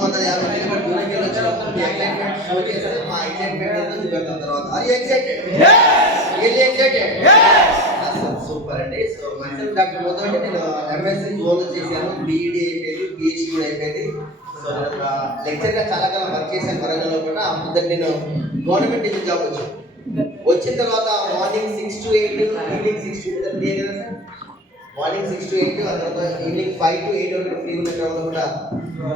450 kilometre దూరంకి వెళ్ళొచ్చాము. మీ ఎక్సైట్మెంట్ షో చేస్తే మా ఎక్సైట్మెంట్ ఏంటో చూపెడతాం తర్వాత. Are you excited? Really excited? Super అండి. సో మైసెల్ఫ్ డాక్టర్ మోదన్ అంటే నేను ఎంఎస్సీ జోన్లో చేశాను, బీఈడీ అయిపోయింది, పిహెచ్డీ కూడా అయిపోయింది. సో నేను ఒక లెక్చర్గా చాలా కాలం వర్క్ చేశాను వరంగల్లో కూడా. అప్పుడు నేను గవర్నమెంట్ టీచర్ జాబ్ వచ్చాను. వచ్చిన తర్వాత మార్నింగ్ 6 to 8, ఈవినింగ్ 6 to 8 కదా సార్, మార్నింగ్ 6 to 8, ఆ తర్వాత ఈవినింగ్ 5 to 8 వరకు ఫ్రీ ఉన్న క్రమంలో కూడా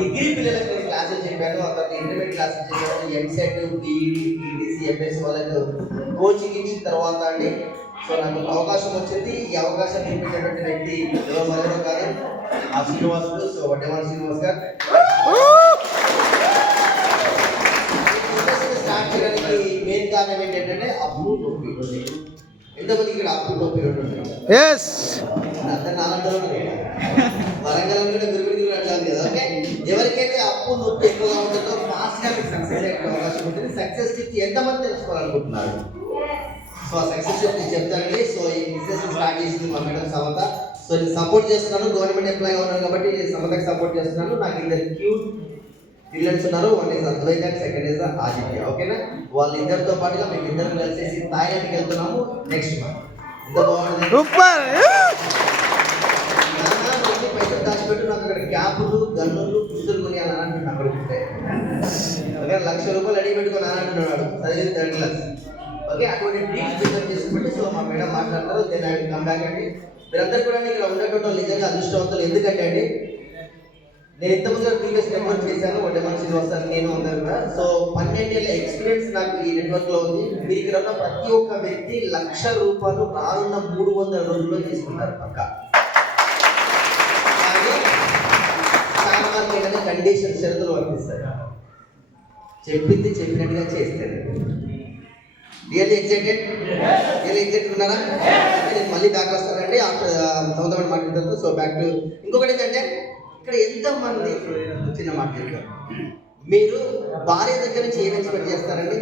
డిగ్రీ పిల్లలకు నేను క్లాసులు చెప్పాను. ఆ తర్వాత ఇంటర్మీడియట్ క్లాసులు చెప్పాను. ఎంసెట్, బీఈడీ, టీటీసీ, ఎంఎస్ వాళ్ళకు కోచింగ్ ఇచ్చిన తర్వాత అండి సో నాకు అవకాశం వచ్చింది. ఈ అవకాశం ఇప్పించినటువంటి వ్యక్తి మరెవరో కాదు, ఆ శ్రీనివాసుడు. సో వడ్డేమాన శ్రీనివాస్ గారు. స్టార్ట్ చేయడానికి మెయిన్ కారణం ఏంటంటే అప్పు నొప్పి. ఎంతమంది ఇక్కడ అప్పు నొప్పి ఉంటుంది? వరంగల్ కూడా గురుగురు అంటారు కదా. ఓకే, ఎవరికైతే అప్పు నొప్పి ఎక్కువగా ఉంటుందో ఫాస్ట్గా మీకు సక్సెస్ అయ్యే అవకాశం ఉంటుంది. సక్సెస్ టిప్ ఎంతమంది తెలుసుకోవాలనుకుంటున్నారు? సో సక్సెస్ టిప్ నేను చెప్తానండి. సో ఈ బిజినెస్ స్టార్ట్ చేసింది మా మేడం సమత. సో నేను సపోర్ట్ చేస్తున్నాను, గవర్నమెంట్ ఎంప్లాయీగా ఉన్నాను కాబట్టి సమతకి సపోర్ట్ చేస్తున్నాను. నాకు ఇద్దరు క్యూట్ పిల్లర్స్ ఉన్నారు. One is Advaita, second is Aditya. ఓకేనా, వాళ్ళిద్దరితో పాటుగా మేము ఇద్దరు కలిసేసి థాయిలాండ్కి వెళ్తున్నాము నెక్స్ట్ మంత్. ఎంత బాగుంటుంది, సూపర్. పైసలు దాచిపెట్టు, నాకు అక్కడ క్యాపులు, గన్నులు, పుస్తలు కొని అని అంటున్నాను. అక్కడ అక్కడ ₹1,00,000 అడిగి పెట్టుకొని అని అంటున్నాడు, చదివి 3rd class. ఓకే, అటువంటి డ్రీమ్స్ బిల్డప్ చేసుకుంటే సో మా మేడం మాట్లాడతారు. Then I will come back అండి. మీరందరూ కూడా ఇక్కడ ఉండేటోళ్ళు నిజంగా అదృష్టవంతులు. ఎందుకంటే అండి నేను ఇంతకుముందు ప్రీవియస్ నెట్వర్క్ చేశాను, వడ్డేమాన శ్రీనివాస్ సార్, నేను అందరు కూడా. సో 12 ఏళ్ళ ఎక్స్పీరియన్స్ నాకు ఈ నెట్వర్క్ లో ఉంది. మీరు ఇక్కడ ఉన్న ప్రతి ఒక్క వ్యక్తి ₹1,00,000 రానున్న 300 రోజుల్లో తీసుకుంటారు పక్క. చాలా మంది ఏంటంటే కండిషన్ షరతులు వర్తిస్తారు, చెప్పింది చెప్పినట్టుగా చేస్తారు. Really excited? రియల్లీ ఎక్సైటెడ్ ఉన్నారా? నేను మళ్ళీ బ్యాక్ వస్తానండి ఆఫ్టర్ సంవత్సరం మాట్లాడుతాను. సో బ్యాక్ టు ఇంకొకటి ఏంటంటే ఇక్కడ ఎంతమంది చిన్న మాట చెప్తారు, మీరు భార్య దగ్గర నుంచి ఏం ఎక్స్పెక్ట్ చేస్తారండి?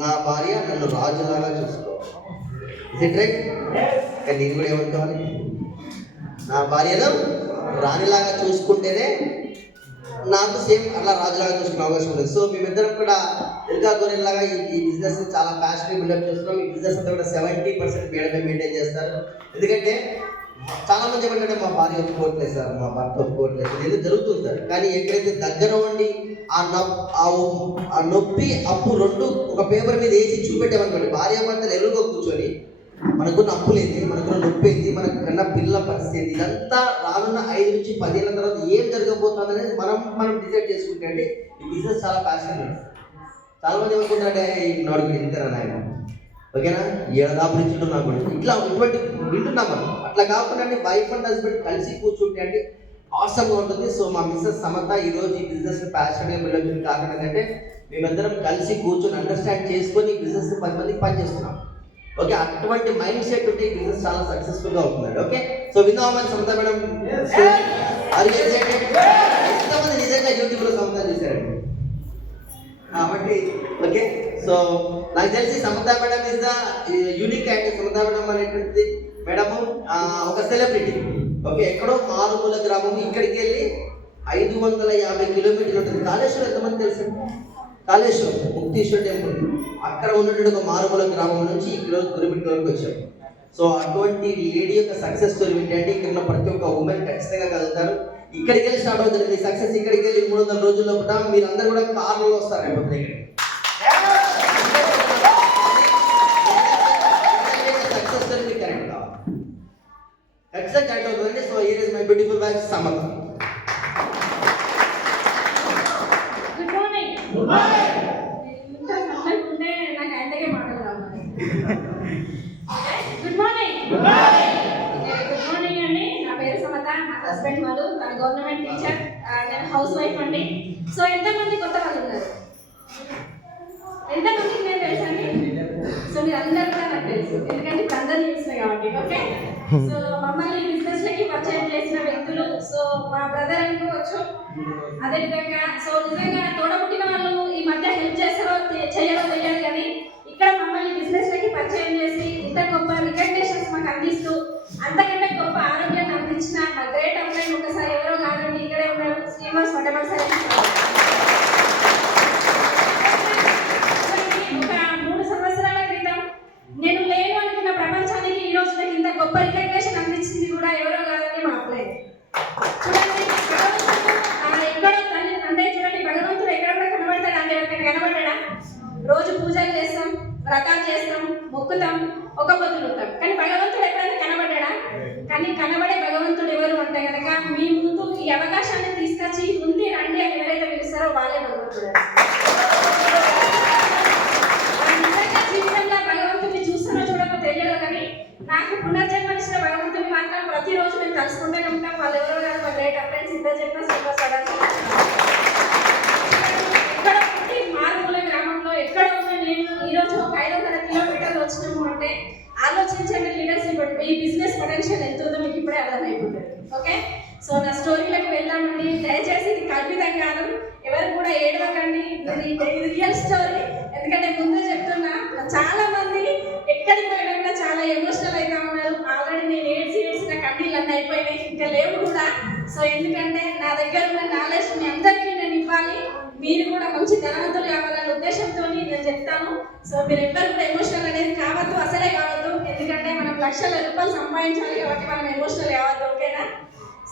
నా భార్య నన్ను రాజులాగా చూసుకోవాలి. Is it right? కానీ నేను కూడా ఏమనుకోవాలి, నా భార్యను రాణిలాగా చూసుకుంటేనే నాకు సేమ్ అట్లా రాజులాగా చూసుకునే అవకాశం ఉంది. సో మేమిద్దరం కూడా ఎల్గా గోరెల్లాగా ఈ బిజినెస్ చాలా ప్యాషన్గా బిల్డప్ చేస్తున్నాం. ఈ బిజినెస్ అంతా కూడా 70% మేడమే మెయింటైన్ చేస్తారు. ఎందుకంటే చాలా మంది ఏమంటే మా భార్య ఒప్పుకోవట్లేదు సార్, మా భర్త ఒప్పుకోవట్లేదు, ఏదో జరుగుతుంది సార్. కానీ ఎక్కడైతే దగ్గర ఉండి ఆ నొప్పి అప్పు రెండు ఒక పేపర్ మీద వేసి చూపెట్టామనుకోండి, భార్య భర్తలు ఎరువుగా కూర్చొని మనకున్న అప్పులు ఏంటి, మనకున్న నొప్పి ఏంటి, మనకు కన్నా పిల్లల పరిస్థితి ఏంటి, ఇదంతా రానున్న 5 నుంచి 10 ఏళ్ళ తర్వాత ఏం జరగబోతుంది అనేది మనం డిసైడ్ చేసుకుంటే అండి ఈ బిజినెస్ చాలా ప్యాషన్. చాలా మంది ఏమనుకుంటారంటే ఈ నాడుకు ఇంతరా నాయన, ఓకేనా, ఏడాది నాకు ఇట్లా ఇటువంటి వింటున్నాం మనం. అట్లా కాకుండా వైఫ్ అండ్ హస్బెండ్ కలిసి కూర్చుంటే అంటే ఆసమ్గా ఉంటుంది. సో మా మిస్సెస్ సమత ఈరోజు ఈ బిజినెస్ ప్యాషన్గా బిల్డప్ కారణం ఏంటంటే మేమందరం కలిసి కూర్చొని అండర్స్టాండ్ చేసుకొని ఈ బిజినెస్ 10 మందికి పనిచేస్తున్నాం. ఓకే, అటువంటి మైండ్ సెట్ ఉంటే ఈ బిజినెస్ చాలా సక్సెస్ఫుల్ గా అవుతుందండి. ఓకే, సో విందామని సమత మేడం ఎంతమంది నిజంగా యూట్యూబ్ లో సమత చూశారండి కాబట్టి. ఓకే, సో నాకు తెలిసి Samatha madam is the unique and Samatha madam అనేటువంటిది మేడం ఒక సెలబ్రిటీ. ఓకే, ఎక్కడో మారుమూల గ్రామం, ఇక్కడికి వెళ్ళి 550 కిలోమీటర్లు ఉంటుంది. కాళేశ్వరం ఎంతమంది తెలుసు? కాళేశ్వరం ముక్తీశ్వర టెంపుల్ అక్కడ ఉన్నటువంటి ఒక మారుమూల గ్రామం నుంచి ఈరోజు గురిమిట్ వరకు వచ్చాం. సో అటువంటి లేడీ యొక్క సక్సెస్ స్టోరీ ఏంటంటే ఇక్కడ ఉన్న ప్రతి ఒక్క ఉమెన్ ఖచ్చితంగా కలుగుతారు. ఇక్కడికి వెళ్ళి స్టార్ట్ అవుతుంది ఈ సక్సెస్. ఇక్కడికి వెళ్ళి 300 రోజుల్లో కూడా మీరందరూ కూడా కార్లలో వస్తారు రేపు దగ్గర. సక్సెస్ స్టోరీ మీకు కరెక్ట్ కావాలి, ఖచ్చితంగా కరెక్ట్ అవుతుందండి. So here is my beautiful wife Samatha. Good morning అండి. నా పేరు సమత, నా హస్బెండ్ వాళ్ళు గవర్నమెంట్ టీచర్, నేను హౌస్ వైఫ్ అండి. సో ఎంతమంది కొత్త వాళ్ళు ఉన్నారు? ఎంతమందికి నేను తెలుసు అండి? సో మీరు అందరు కూడా నాకు తెలుసు, ఎందుకంటే ఇప్పుడు అందరూ చూస్తున్నాయి కాబట్టి. ఓకే, సో మమ్మల్ని బిజినెస్లకి పరిచయం చేసిన వ్యక్తులు సో మా బ్రదర్ అనుకోవచ్చు. అదేవిధంగా సో నిజంగా తోడబుట్టిన వాళ్ళు ఈ మధ్య హెల్ప్ చేస్తారో చేయరో తెలియదు, కానీ ఇక్కడ మమ్మల్ని బిజినెస్లకి పరిచయం చేసి ఇంత గొప్ప రికగ్నేషన్స్ మాకు అందిస్తూ అంతకంటే గొప్ప ఆరోగ్యాన్ని అందించిన మా గ్రేట్ అమ్మాయి ఒకసారి ఎవరో కాదండి, ఇక్కడే ఉన్నారు శ్రీనివాస్ వడ్డేమాన సార్. గొప్ప రికగ్నేషన్ అందించింది కూడా ఎవరో కాదండి మా అప్లైన్. చూడండి భగవంతుడు ఎక్కడో తల్లి అంటే చూడండి భగవంతుడు ఎక్కడ కూడా కనబడతాడు అంటే ఎవరికైనా కనబడ్డా? రోజు పూజలు చేస్తాం, వ్రతాలు చేస్తాం, మొక్కుతాం, ఒక పొద్దులు ఉంటాం, కానీ భగవంతుడు ఎక్కడైనా కనబడ్డా? కానీ కనబడే భగవంతుడు ఎవరు అంటే కనుక మీ ముందు ఈ అవకాశాన్ని తీసుకొచ్చి ఉంది రండి అని ఎవరైతే పిలుస్తారో వాళ్ళే భగవంతుడు. నిజంగా జీవితంలో భగవంతుడిని చూస్తానో చూడమో తెలియదు, కానీ నాకు పునర్జన్మనిచ్చిన భగవంతుడిని మాత్రం ప్రతిరోజు మేము కలుసుకుంటూనే ఉంటాం. వాళ్ళు ఎవరో కాదు, మా గ్రేట్ అప్లైన్స్ ఇద్దరు చెప్పిన ఎక్కడ ఉండి మారుమూల గ్రామంలో ఎక్కడ ఉన్నా నేను ఈరోజు ఒక 500 కిలోమీటర్లు వచ్చినాము అంటే ఆలోచించండి లీడర్షిప్ ఈ బిజినెస్ పొటెన్షియల్ ఎంత ఉందో మీకు ఇప్పుడే అర్థమైపోతుంది. ఓకే, సో నా స్టోరీలోకి వెళ్దామండి. దయచేసి ఇది కల్పితం కాదు, ఎవరు కూడా ఏడవకండి, ఇది రియల్ స్టోరీ. ఎందుకంటే ముందే చెప్తున్నా, చాలా మంది ఎక్కడికి పోయినా కూడా చాలా ఎమోషనల్ అయితే ఉన్నారు. ఆల్రెడీ నేను ఏడ్చిన కన్నీళ్ళు అన్నీ అయిపోయినాయి, ఇంకా లేవు కూడా. సో ఎందుకంటే నా దగ్గర ఉన్న నాలెడ్జ్ మీ అందరికీ నేను ఇవ్వాలి, మీరు కూడా మంచి ధనవంతులు కావాలనే ఉద్దేశంతో నేను చెప్తాను. సో మీరు ఎవ్వరు కూడా ఎమోషనల్ అనేది కావద్దు, అసలే కావద్దు. ఎందుకంటే మనం లక్షల రూపాయలు సంపాదించాలి కాబట్టి మనం ఎమోషనల్ కావద్దు. ఓకేనా?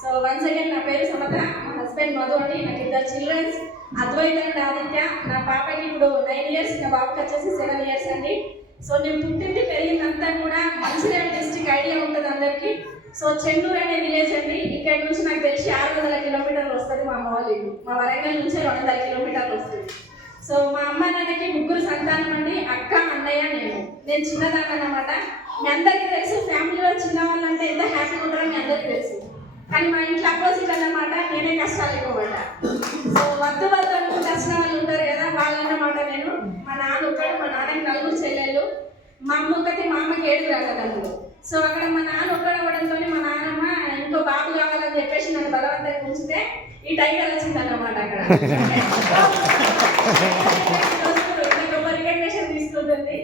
సో వన్స్ అగైన్ నా పేరు సమత, మా హస్బెండ్ మధు అండి, నాకు 2 చిల్డ్రన్స్, అద్వైత అండ్ ఆదిత్య. నా పాపకి ఇప్పుడు 9 ఇయర్స్, నా బాబుకి వచ్చేసి 7 ఇయర్స్ అండి. సో నేను పుట్టింది పెరిగిందంతా కూడా మంచిర్యాల డిస్ట్రిక్ట్ ఐడియా ఉంటుంది అందరికీ. సో చెన్నూరు అనే విలేజ్ అండి. ఇక్కడ నుంచి నాకు తెలిసి 600 కిలోమీటర్లు వస్తుంది మా అమ్మ వాళ్ళ ఇల్లు. మా వరంగల్ నుంచి 200 కిలోమీటర్లు వస్తుంది. సో మా అమ్మ నాన్నకి 3 సంతానం అండి, అక్క, అన్నయ్య, నేను చిన్నదాన్ని అన్నమాట. మీ అందరికీ తెలుసు ఫ్యామిలీలో చిన్నవాళ్ళు అంటే ఎంత హ్యాపీగా ఉంటారో మీ అందరికీ తెలుసు. కానీ మా ఇంట్లో అపోజిట్ అన్నమాట, నేనే కష్టాలు ఎక్కువమాట. సో వద్దు అనుకుంటూ వచ్చిన వాళ్ళు ఉంటారు కదా, వాళ్ళన్నమాట నేను. మా నాన్న ఒకడు, మా నాన్నకి 4 చెల్లెళ్ళు, మా అమ్మ ఒకటి, మా అమ్మకి 7 అన్నదమ్ములు. సో అక్కడ మా నాన్న ఒక్కడవడంతో మా నాన్నమ్మ ఇంకో బాబు కావాలని చెప్పేసి నన్ను బలవంతంగా ఉంచితే ఈ టైగర్ వచ్చిందన్నమాట. అక్కడ గొప్ప రికగ్నేషన్ తీసుకుంటుంది.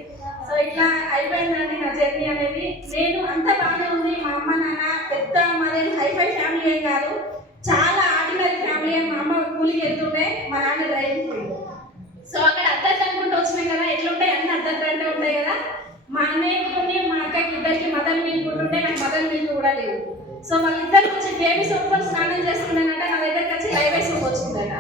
సో ఇట్లా అయిపోయిందండి నా జర్నీ అనేది. నేను అంత బాగానే ఉంది. మా అమ్మ నాన్న పెద్ద మాది హైఫై ఫ్యామిలీ ఏం కాదు, చాలా ఆర్డినరీ ఫ్యామిలీ. మా అమ్మ కూలికి వెళ్తుంటే మా నాన్న డ్రైవింగ్ పోయింది. సో అక్కడ అద్దట్లు అనుకుంటూ వచ్చినాయి కదా, ఎట్లుంటాయి అన్ని అద్దట్లు అంటే ఉంటాయి కదా. మా అన్నయ్యకి మా అక్కకి ఇద్దరికి మదర్ మిల్క్ ఉంటుంటే నాకు మదర్ మిల్క్ కూడా లేదు. సో వాళ్ళిద్దరు వచ్చి బేబీ సోప్ స్నానం చేస్తుండేనంట, నా దగ్గరికి వచ్చి లైవ్ సోప్ వచ్చిందట.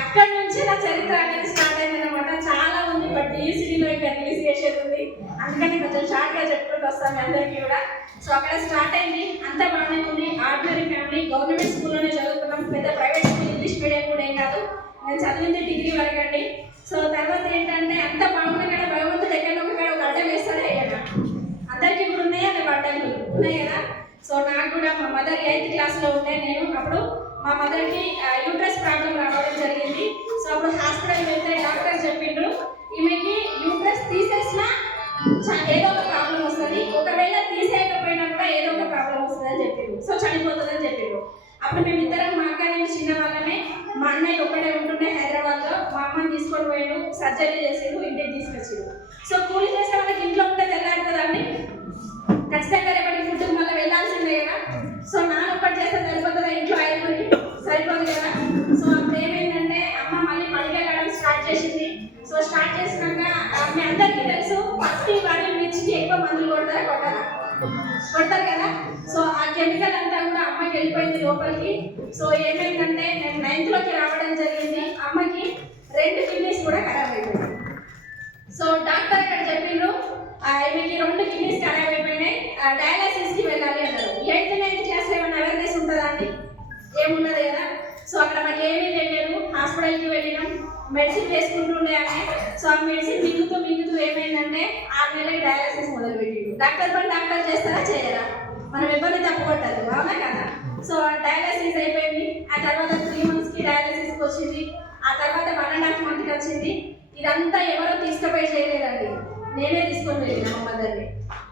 అక్కడి నుంచి నా చరిత్ర అనేది స్టార్ట్ అయిందనమాట. చాలా ఉంది, బట్ ఈ సిటీలో ఇంకా రిలీజ్ చేసేది ఉంది, అందుకని కొంచెం షార్ట్గా చెప్పుకుంటూ వస్తాను మీ అందరికీ కూడా. సో అక్కడ స్టార్ట్ అయింది, అంత బాగానే ఉంది. ఆర్డినరీ ఫ్యామిలీ, గవర్నమెంట్ స్కూల్లోనే చదువుకున్నాం, పెద్ద ప్రైవేట్ స్కూల్, ఇంగ్లీష్ మీడియం కూడా ఏం కాదు. నేను చదివింది డిగ్రీ వరకు అండి. సో తర్వాత ఏంటంటే అంత బాగున్నా కదా, భగవంతుడు ఎక్కడో ఒక అడ్డం వేస్తాడే కదా. అందరికీ ఇప్పుడు ఉన్నాయి అనే అడ్డంకులు ఉన్నాయి కదా. సో నాకు కూడా మా మదర్ 8th క్లాస్లో ఉండే నేను, అప్పుడు మా మదర్కి యూట్రస్ ప్రాబ్లం రావడం జరిగింది. సో అప్పుడు హాస్పిటల్కి వెళ్తే డాక్టర్ చెప్పిండ్రు, ఈమెకి యూట్రస్ తీసేసినా ఏదో ఒక ప్రాబ్లం వస్తుంది, ఒకవేళ తీసేయకపోయినా కూడా ఏదో ఒక ప్రాబ్లం వస్తుంది అని చెప్పిండ్రు. సో చనిపోతుందని చెప్పిండ్రు. అప్పుడు మేమిద్దరం, మా అక్క నేను చిన్న వాళ్ళమే, మా అన్నయ్య ఒకటే ఉంటుండే హైదరాబాద్లో. మా అమ్మని తీసుకొని పోయాడు, సర్జరీ చేసిండు, ఇంటికి తీసుకొచ్చిండు. సో కూలి చేసే వాళ్ళకి ఇంట్లో ఉంటే తెల్లారుతుందండి, ఖచ్చితంగా రేపటి ఫుడ్కి మళ్ళీ వెళ్ళాల్సిందే కదా. సో నాన్న ఒక్కటి చేస్తే సరిపోతుందా, ఇంట్లో 5 సరిపోదు కదా. సో అప్పుడు ఏమైందంటే అమ్మ మళ్ళీ పడికెళ్ళడం స్టార్ట్ చేసింది. సో స్టార్ట్ చేసినాక మీ అందరికీ తెలుసు, పత్తి, వరి, మిర్చికి ఎక్కువ మందులు కొడతారు కదా. సో ఆ కెమికల్ అంతా కూడా అమ్మకి వెళ్ళిపోయింది లోపలికి. సో ఏమైందంటే నేను 9th లోకి రావడం జరిగింది, అమ్మకి 2 కిడ్నీస్ కూడా ఖరాబ్ అయిపోయింది. సో డాక్టర్ అక్కడ చెప్పిండ్రు, ఈమెకి 2 కిడ్నీస్ ఖరాబ్ అయిపోయినాయి, డయాలసిస్కి వెళ్ళాలి అన్నారు. 8th 9th క్లాస్లో ఏమైనా అవేర్నెస్ ఉంటుందా అండి? ఏమున్నది కదా. సో అక్కడ మాకు ఏమీ తెలియదు. హాస్పిటల్కి వెళ్ళినాం, మెడిసిన్ వేసుకుంటుండే ఆమె. సో ఆ మెడిసిన్ మింగుతూ ఏమైందంటే 6 నెలలకి డయాలసిస్ మొదలుపెట్టిండు. డాక్టర్ చేస్తారా చేయరా, మనం ఎవరిని తప్పుపట్టారు, అవునా కదా. సో డయాలసిస్ అయిపోయింది. ఆ తర్వాత 3 monthsకి డయాలసిస్కి వచ్చింది. ఆ తర్వాత 1.5 monthకి వచ్చింది. ఇదంతా ఎవరో తీసుకుపోయి చేయలేదండి, నేనే తీసుకొని వెళ్ళిన మా మదర్ని.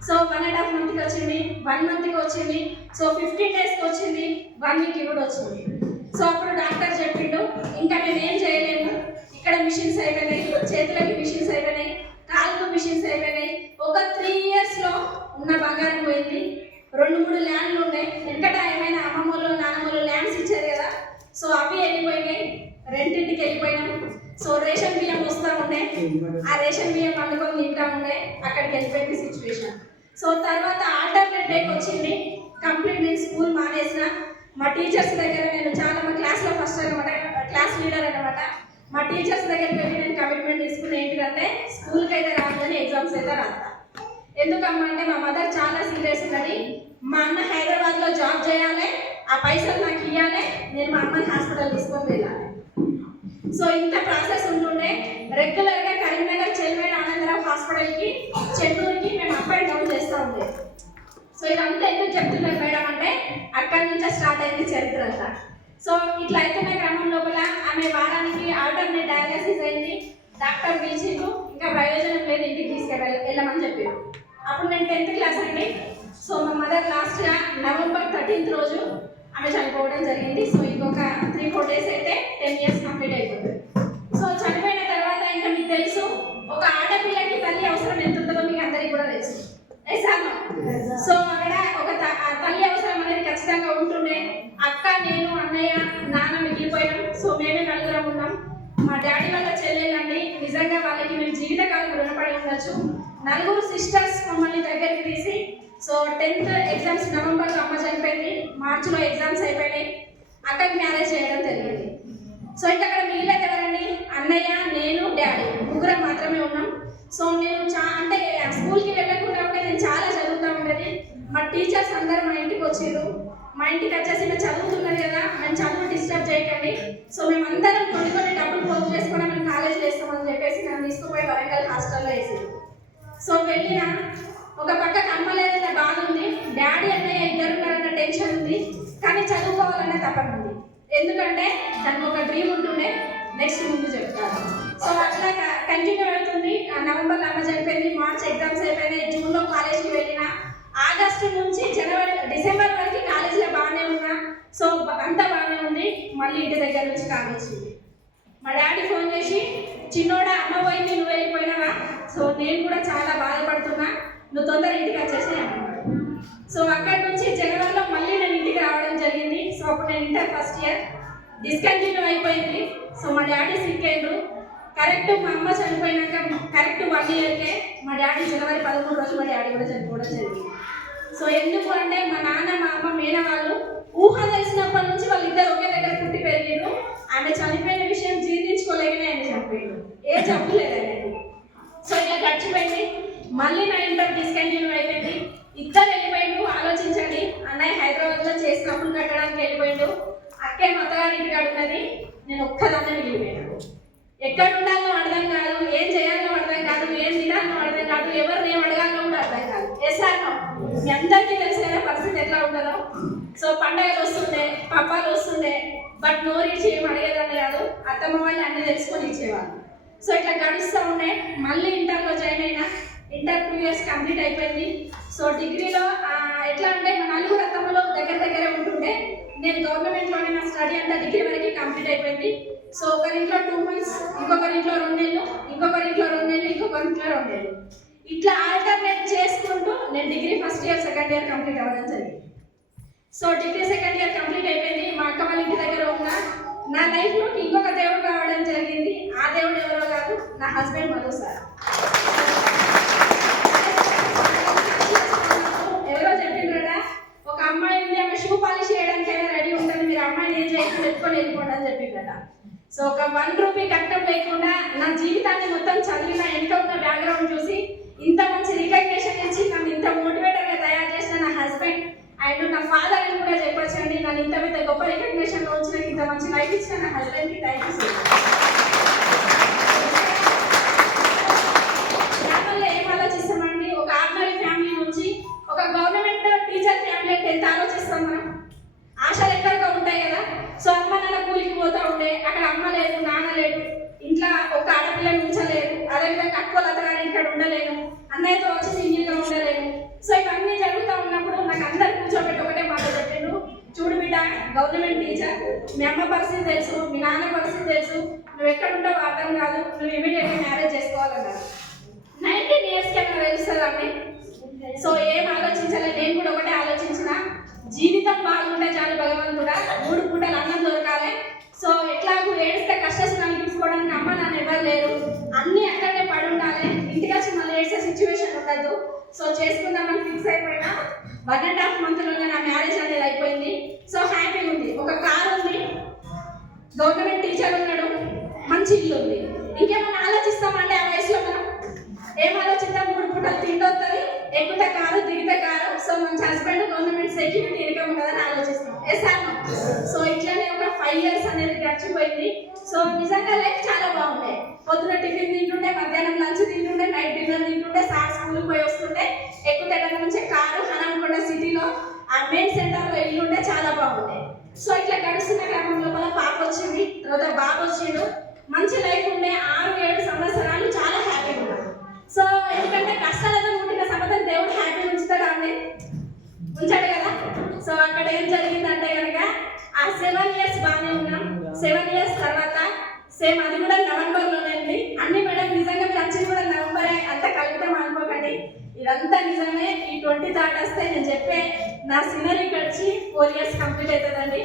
సో 1.5 monthకి వచ్చింది, 1 monthకి వచ్చింది, సో 15 daysకి వచ్చింది, 1 week కూడా వచ్చింది. సో అప్పుడు డాక్టర్ చెప్పిండు, ఇంకా మేము ఏం చేయలేము, ఇక్కడ మిషన్స్ అయిపోయినాయి, చేతులకి మిషన్స్ అయిపోయినాయి, కాళ్ళకు మిషన్స్ అయిపోయినాయి. ఒక 3 yearsలో ఉన్న బంగారం పోయింది. 2-3 ల్యాండ్లు ఉన్నాయి, వెనకట ఏమైనా అమ్మమ్మలు నాన్నమ్మలు ల్యాండ్స్ ఇచ్చారు కదా. సో అవి వెళ్ళిపోయినాయి, రెండింటికి వెళ్ళిపోయినాం. సో రేషన్ బియ్యం వస్తూ ఉండే, ఆ రేషన్ బియ్యం వండుకొని తింటా ఉండే, అక్కడికి వెళ్ళిపోయింది సిచ్యువేషన్. సో తర్వాత ఆల్టర్నేట్ డేకి వచ్చింది. కంప్లీట్ నేను స్కూల్ మానేసిన. మా టీచర్స్ దగ్గర నేను చాలా, మా క్లాస్లో ఫస్ట్ అనమాట, క్లాస్ లీడర్ అనమాట. మా టీచర్స్ దగ్గరికి వెళ్ళి నేను కమిట్మెంట్ తీసుకుని ఏంటంటే స్కూల్కి అయితే రాను కానీ ఎగ్జామ్స్ అయితే రాస్తా. ఎందుకమ్మా అంటే మా మదర్ చాలా సీరియస్ ఉన్నది. మా అన్న హైదరాబాద్లో జాబ్ చేయాలి, ఆ పైసలు నాకు ఇవ్వాలి, నేను మా అమ్మని హాస్పిటల్ తీసుకొని వెళ్ళాలి. సో ఇంత ప్రాసెస్ ఉంటుండే. రెగ్యులర్గా కరీంనగర్ చెల్మేడ ఆనందరావు హాస్పిటల్కి, చెన్నూరుకి మేము అప్ అండ్ డౌన్ చేస్తూ ఉండేది. సో ఇదంతా ఎందుకు చెప్తున్నారు మేడం అంటే అక్కడి నుంచే స్టార్ట్ అయింది చరిత్ర అంతా. సో ఇట్లా అయితున్న క్రమం లోపల ఆమె వారానికి ఆల్టర్నేట్ డయాలసిస్ అయింది. డాక్టర్ పిలిచిండు, ఇంకా ప్రయోజనం లేదు, ఇంటికి తీసుకెళ్ళమని చెప్పారు. అప్పుడు నేను 10th క్లాస్ అండి. సో మా మదర్ లాస్ట్గా November 13th రోజు ఆమె చనిపోవడం జరిగింది. సో ఇంకొక 3-4 days అయితే 10 years కంప్లీట్ అయిపోతుంది. సో చనిపోయిన తర్వాత ఇంకా మీకు తెలుసు, ఒక ఆడపిల్లకి తల్లి అవసరం ఎంత ఉంటుందో మీకు అందరికీ కూడా తెలుసు. సో అక్కడ ఒక తల్లి అవసరం అనేది ఖచ్చితంగా ఉంటుండే. అక్క, నేను, అన్నయ్య, నాన్న మిగిలిపోయాం. సో మేమే నలుగురం ఉన్నాం. మా డాడీ వాళ్ళ చెల్లెలండి, నిజంగా వాళ్ళకి మేము జీవితకాలం రుణపడి ఉండొచ్చు. 4 సిస్టర్స్ మమ్మల్ని దగ్గరికి తీసి, సో 10th ఎగ్జామ్స్ నవంబర్లో అమ్మ చనిపోయింది, మార్చిలో ఎగ్జామ్స్ అయిపోయినాయి. అక్కకి మ్యారేజ్ చేయడం జరిగింది. సో ఇంకా అక్కడ మిగిలేదు ఎవరండి, అన్నయ్య, నేను, డాడీ, ముగ్గురం మాత్రమే ఉన్నాం. సో నేను అంటే స్కూల్కి వెళ్ళకుండా ఉంటే నేను చాలా చదువుతూ ఉండేది. మా టీచర్స్ అందరూ మా ఇంటికి వచ్చారు. మా ఇంటికి వచ్చేసి మేము చదువుతున్నది కదా, మేము చదువు డిస్టర్బ్ చేయకండి, సో మేమందరం కొన్ని డబ్బులు పోగు చేసుకుని మేము కాలేజీలో వేస్తామని చెప్పేసి నన్ను తీసుకుపోయి వరంగల్ హాస్టల్లో వేసారు. సో వెళ్ళిన ఒక పక్కకు అమ్మ లేదన్న బాధ ఉంది, డాడీ అన్నయ్య ఇద్దరు ఉన్నారన్న టెన్షన్ ఉంది, కానీ చదువుకోవాలన్న తపన ఉంది. ఎందుకంటే దానికి ఒక డ్రీమ్ ఉంటుండే, నెక్స్ట్ ముందు చెప్తాను. సో అట్లా కంటిన్యూ అవుతుంది. నవంబర్లో అమ్మ చనిపోయింది, మార్చ్ ఎగ్జామ్స్ అయిపోయినాయి, జూన్లో కాలేజ్కి వెళ్ళిన, ఆగస్టు నుంచి డిసెంబర్ వరకు కాలేజీలో బాగానే ఉన్నా. సో అంతా బాగానే ఉంది. మళ్ళీ ఇంటి దగ్గర నుంచి కాల్ వచ్చింది. మా డాడీ ఫోన్ చేసి, చిన్నోడా అమ్మ పోయింది, నువ్వు వెళ్ళిపోయినావా? సో నేను కూడా చాలా బాధపడుతున్నా, నువ్వు తొందర ఇంటికి వచ్చేసి అన్నాడు. సో అక్కడి నుంచి జనవరిలో మళ్ళీ నేను ఇంటికి రావడం జరిగింది. సో అప్పుడు నేను ఇంటర్ ఫస్ట్ ఇయర్, డిస్కంటిన్యూ అయిపోయింది. సో మా డాడీ సిక్ అయ్యారు. కరెక్ట్ మా అమ్మ చనిపోయినాక కరెక్ట్ 1 yearకే మా డాడీ జనవరి 13 రోజు మా డాడీ కూడా చనిపోవడం జరిగింది. సో ఎందుకు అంటే మా నాన్న, మా అమ్మ, మేన వాళ్ళు ఊహ తెలిసినప్పటి నుంచి వాళ్ళిద్దరు ఒకే దగ్గర పుట్టి పెరిగారు. ఆమె చనిపోయిన విషయం జీర్ణించుకోలేకనే ఆయన చనిపోయాడు, ఏ జబ్బు లేదండి. సో ఇలా గడిచిపోయింది. మళ్ళీ నా ఇంటర్ డిస్కంటిన్యూ అయిపోయింది. ఇద్దరు వెళ్ళిపోయిండు. ఆలోచించండి, అన్నయ్య హైదరాబాద్లో చేసిన అప్పులు కట్టడానికి వెళ్ళిపోయిండు, అక్కే మతగారి ఇంటికి అడుగున్నది, నేను ఒక్కదాన్నే మిగిలిపోయాను. ఎక్కడ ఉండాలో అర్థం కాదు, ఏం చేయాలో అర్థం కాదు, ఏం తినాలో అర్థం కాదు, ఎవరిని ఏం అడగాలో కూడా అర్థం కాదు. ఎస్ఆర్నో మీ అందరికీ తెలిసిన పరిస్థితి ఎట్లా ఉంటుందో. సో పండగలు వస్తుండే, పప్పాలు వస్తుండే, బట్ నోరిచ్చి ఏం అడిగేదాన్ని కాదు, అత్తమ్మ వాళ్ళు అన్నీ తెలుసుకొని ఇచ్చేవాళ్ళు. సో ఇట్లా గడుస్తూ ఉండే. మళ్ళీ ఇంటర్లో జాయిన్ అయినా, ఇంటర్ 2 years కంప్లీట్ అయిపోయింది. సో డిగ్రీలో ఎట్లా అంటే మా 4 అత్తమ్మలో దగ్గరే ఉంటుండే. నేను గవర్నమెంట్లోనే నా స్టడీ అంతా డిగ్రీ వరకు కంప్లీట్ అయిపోయింది. సో ఒకరింట్లో 2 months, ఇంకొకరింట్లో 2 నెలలు, ఇంకొకరింట్లో 2 నెలలు, ఇంకొకరింట్లో 2 నెలలు, ఇట్లా ఆల్టర్నేట్ చేసుకుంటూ నేను degree first year, second year complete అవ్వడం జరిగింది. So degree second year complete అయిపోయింది. మా అక్క వాళ్ళ ఇంటి దగ్గర ఉన్నా. నా లైఫ్లోకి ఇంకొక దేవుడు రావడం జరిగింది. ఆ దేవుడు ఎవరో కాదు, నా హస్బెండ్ మధు సార్. ఎవరో చెప్పిండ్రట, ఒక అమ్మాయి ఉంది, ఆమె షూ పాలిష్ చేయడానికైనా రెడీ ఉంటుంది, మీరు అమ్మాయిని ఏం చేసి పెట్టుకొని వెళ్ళిపోండి అని చెప్పిందట. సో ఒక 1 రూపీ కట్టం లేకుండా నా జీవితాన్ని మొత్తం చదివిన, ఎంత ఉన్న బ్యాక్గ్రౌండ్ చూసి ఇంత మంచి రికగ్నిషన్ ఇచ్చి నన్ను ఇంత మోటివేటర్గా తయారు చేసిన నా హస్బెండ్ అండ్ నా ఫాదర్ అని కూడా చెప్పొచ్చండి. నన్ను ఇంత పెద్ద గొప్ప రికగ్నిషన్లో ఉంచిన, ఇంత మంచి లైఫ్ ఇచ్చిన నా హస్బెండ్కి థ్యాంక్ యూ సో మచ్. దానివల్ల ఏం ఆలోచిస్తామండి, ఒక ఆర్డినరీ ఫ్యామిలీ నుంచి ఒక గవర్నమెంట్ టీచర్ ఫ్యామిలీ అంటే ఎంత ఆలోచిస్తాం మనం. ఆశలు ఎక్కడికో ఉంటాయి కదా. సో అమ్మ నాన్న కూలికి పోతూ ఉండే, అక్కడ అమ్మ లేదు, నాన్న లేడు, ఇంట్లో ఒక ఆడపిల్లని ఉంచలేదు, అదేవిధంగా అక్కలు అత్తగారి ఇక్కడ ఉండలేను, అన్నయ్యతో వచ్చి సింగిల్గా ఉండలేను. సో ఇవన్నీ జరుగుతూ ఉన్నప్పుడు నాకు అందరు కూర్చోబెట్టి ఒకటే మాట చెప్పిండు, చూడు బిడ్డ, గవర్నమెంట్ టీచర్, మీ అమ్మ పరిస్థితి తెలుసు, మీ నాన్న పరిస్థితి తెలుసు, నువ్వు ఎక్కడ ఉంటావు అర్థం కాదు, నువ్వు ఇమీడియట్గా మ్యారేజ్ చేసుకోవాలన్నారు. 19 yearsకి ఏమైనా తెలుస్తుంది అండి. సో ఏం ఆలోచించాలి, నేను కూడా ఒకటే ఆలోచించిన, జీవితం బాగుంటే చాలు భగవంతుడా, 3 పూటలు అన్నం దొరకాలి. సో ఎట్లాగూ ఏడిస్తే కష్టాన్ని తీసుకోవడానికి అమ్మ నాన్న ఎవరు లేరు, అన్నీ అక్కడే పడి ఉండాలి, ఇంటికి వచ్చి మళ్ళీ ఏడ్చే సిచ్యువేషన్ ఉండదు. సో చేసుకుందామని ఫిక్స్ అయిపోయినా 1.5 monthలోనే నా మ్యారేజ్ అనేది అయిపోయింది. సో హ్యాపీగా ఉంది. ఒక కార్ ఉంది, గవర్నమెంట్ టీచర్ ఉన్నాడు, మంచి ఇల్లు ఉంది. ఇంకేమన్నా ఆలోచిస్తామంటే ఆ వయసులో మనం ఏం ఆలోచిద్దాం? 3 పూటలు తిండి వస్తుంది, ఎక్కుతే కారు దిగితే కారు, సో మంచి హస్బెండ్, గవర్నమెంట్ సెక్యూరిటీ ఇన్కమ్ ఉన్నదని ఆలోచిస్తాం. సో ఇట్లానే ఒక 5 years అనేది గడిచిపోయింది. సో నిజంగా లైఫ్ చాలా బాగుండే. పొద్దున టిఫిన్ తింటుండే, మధ్యాహ్నం లంచ్ తింటుండే, నైట్ డిన్నర్ తింటుండే, సార్ స్కూల్కి పోయి వస్తుండే, ఎక్కుతే నుంచి కారు హనంకొండ సిటీలో ఆ మెయిన్ సెంటర్లో ఇల్లుండే, చాలా బాగుండే. సో ఇట్లా గడుస్తున్న క్రమంలో మన పాప వచ్చింది, తర్వాత బాబు వచ్చిండు, మంచి లైఫ్ ఉండే. 6-7 సంవత్సరాలు చాలా హ్యాపీగా ఉన్నాడు. సో ఎందుకంటే కష్టాలతో పుట్టిన సంపదను దేవుడు హ్యాపీ ఉంచుతాడు అండి, ఉంచాడు కదా. సో అక్కడ ఏం జరిగిందంటే కనుక ఆ 7 years బాగానే ఉన్నాం. 7 years తర్వాత సేమ్ అది కూడా నవంబర్లోనే ఉంది. అన్ని మేడం నిజంగా మీరు వచ్చింది కూడా నవంబరే, అంతా కలుగుతాం అనుకోకండి, ఇదంతా నిజమే. ఈ 23rd వస్తే నేను చెప్పే నా సీనరీ గడిచి 4 years కంప్లీట్ అవుతుందండి.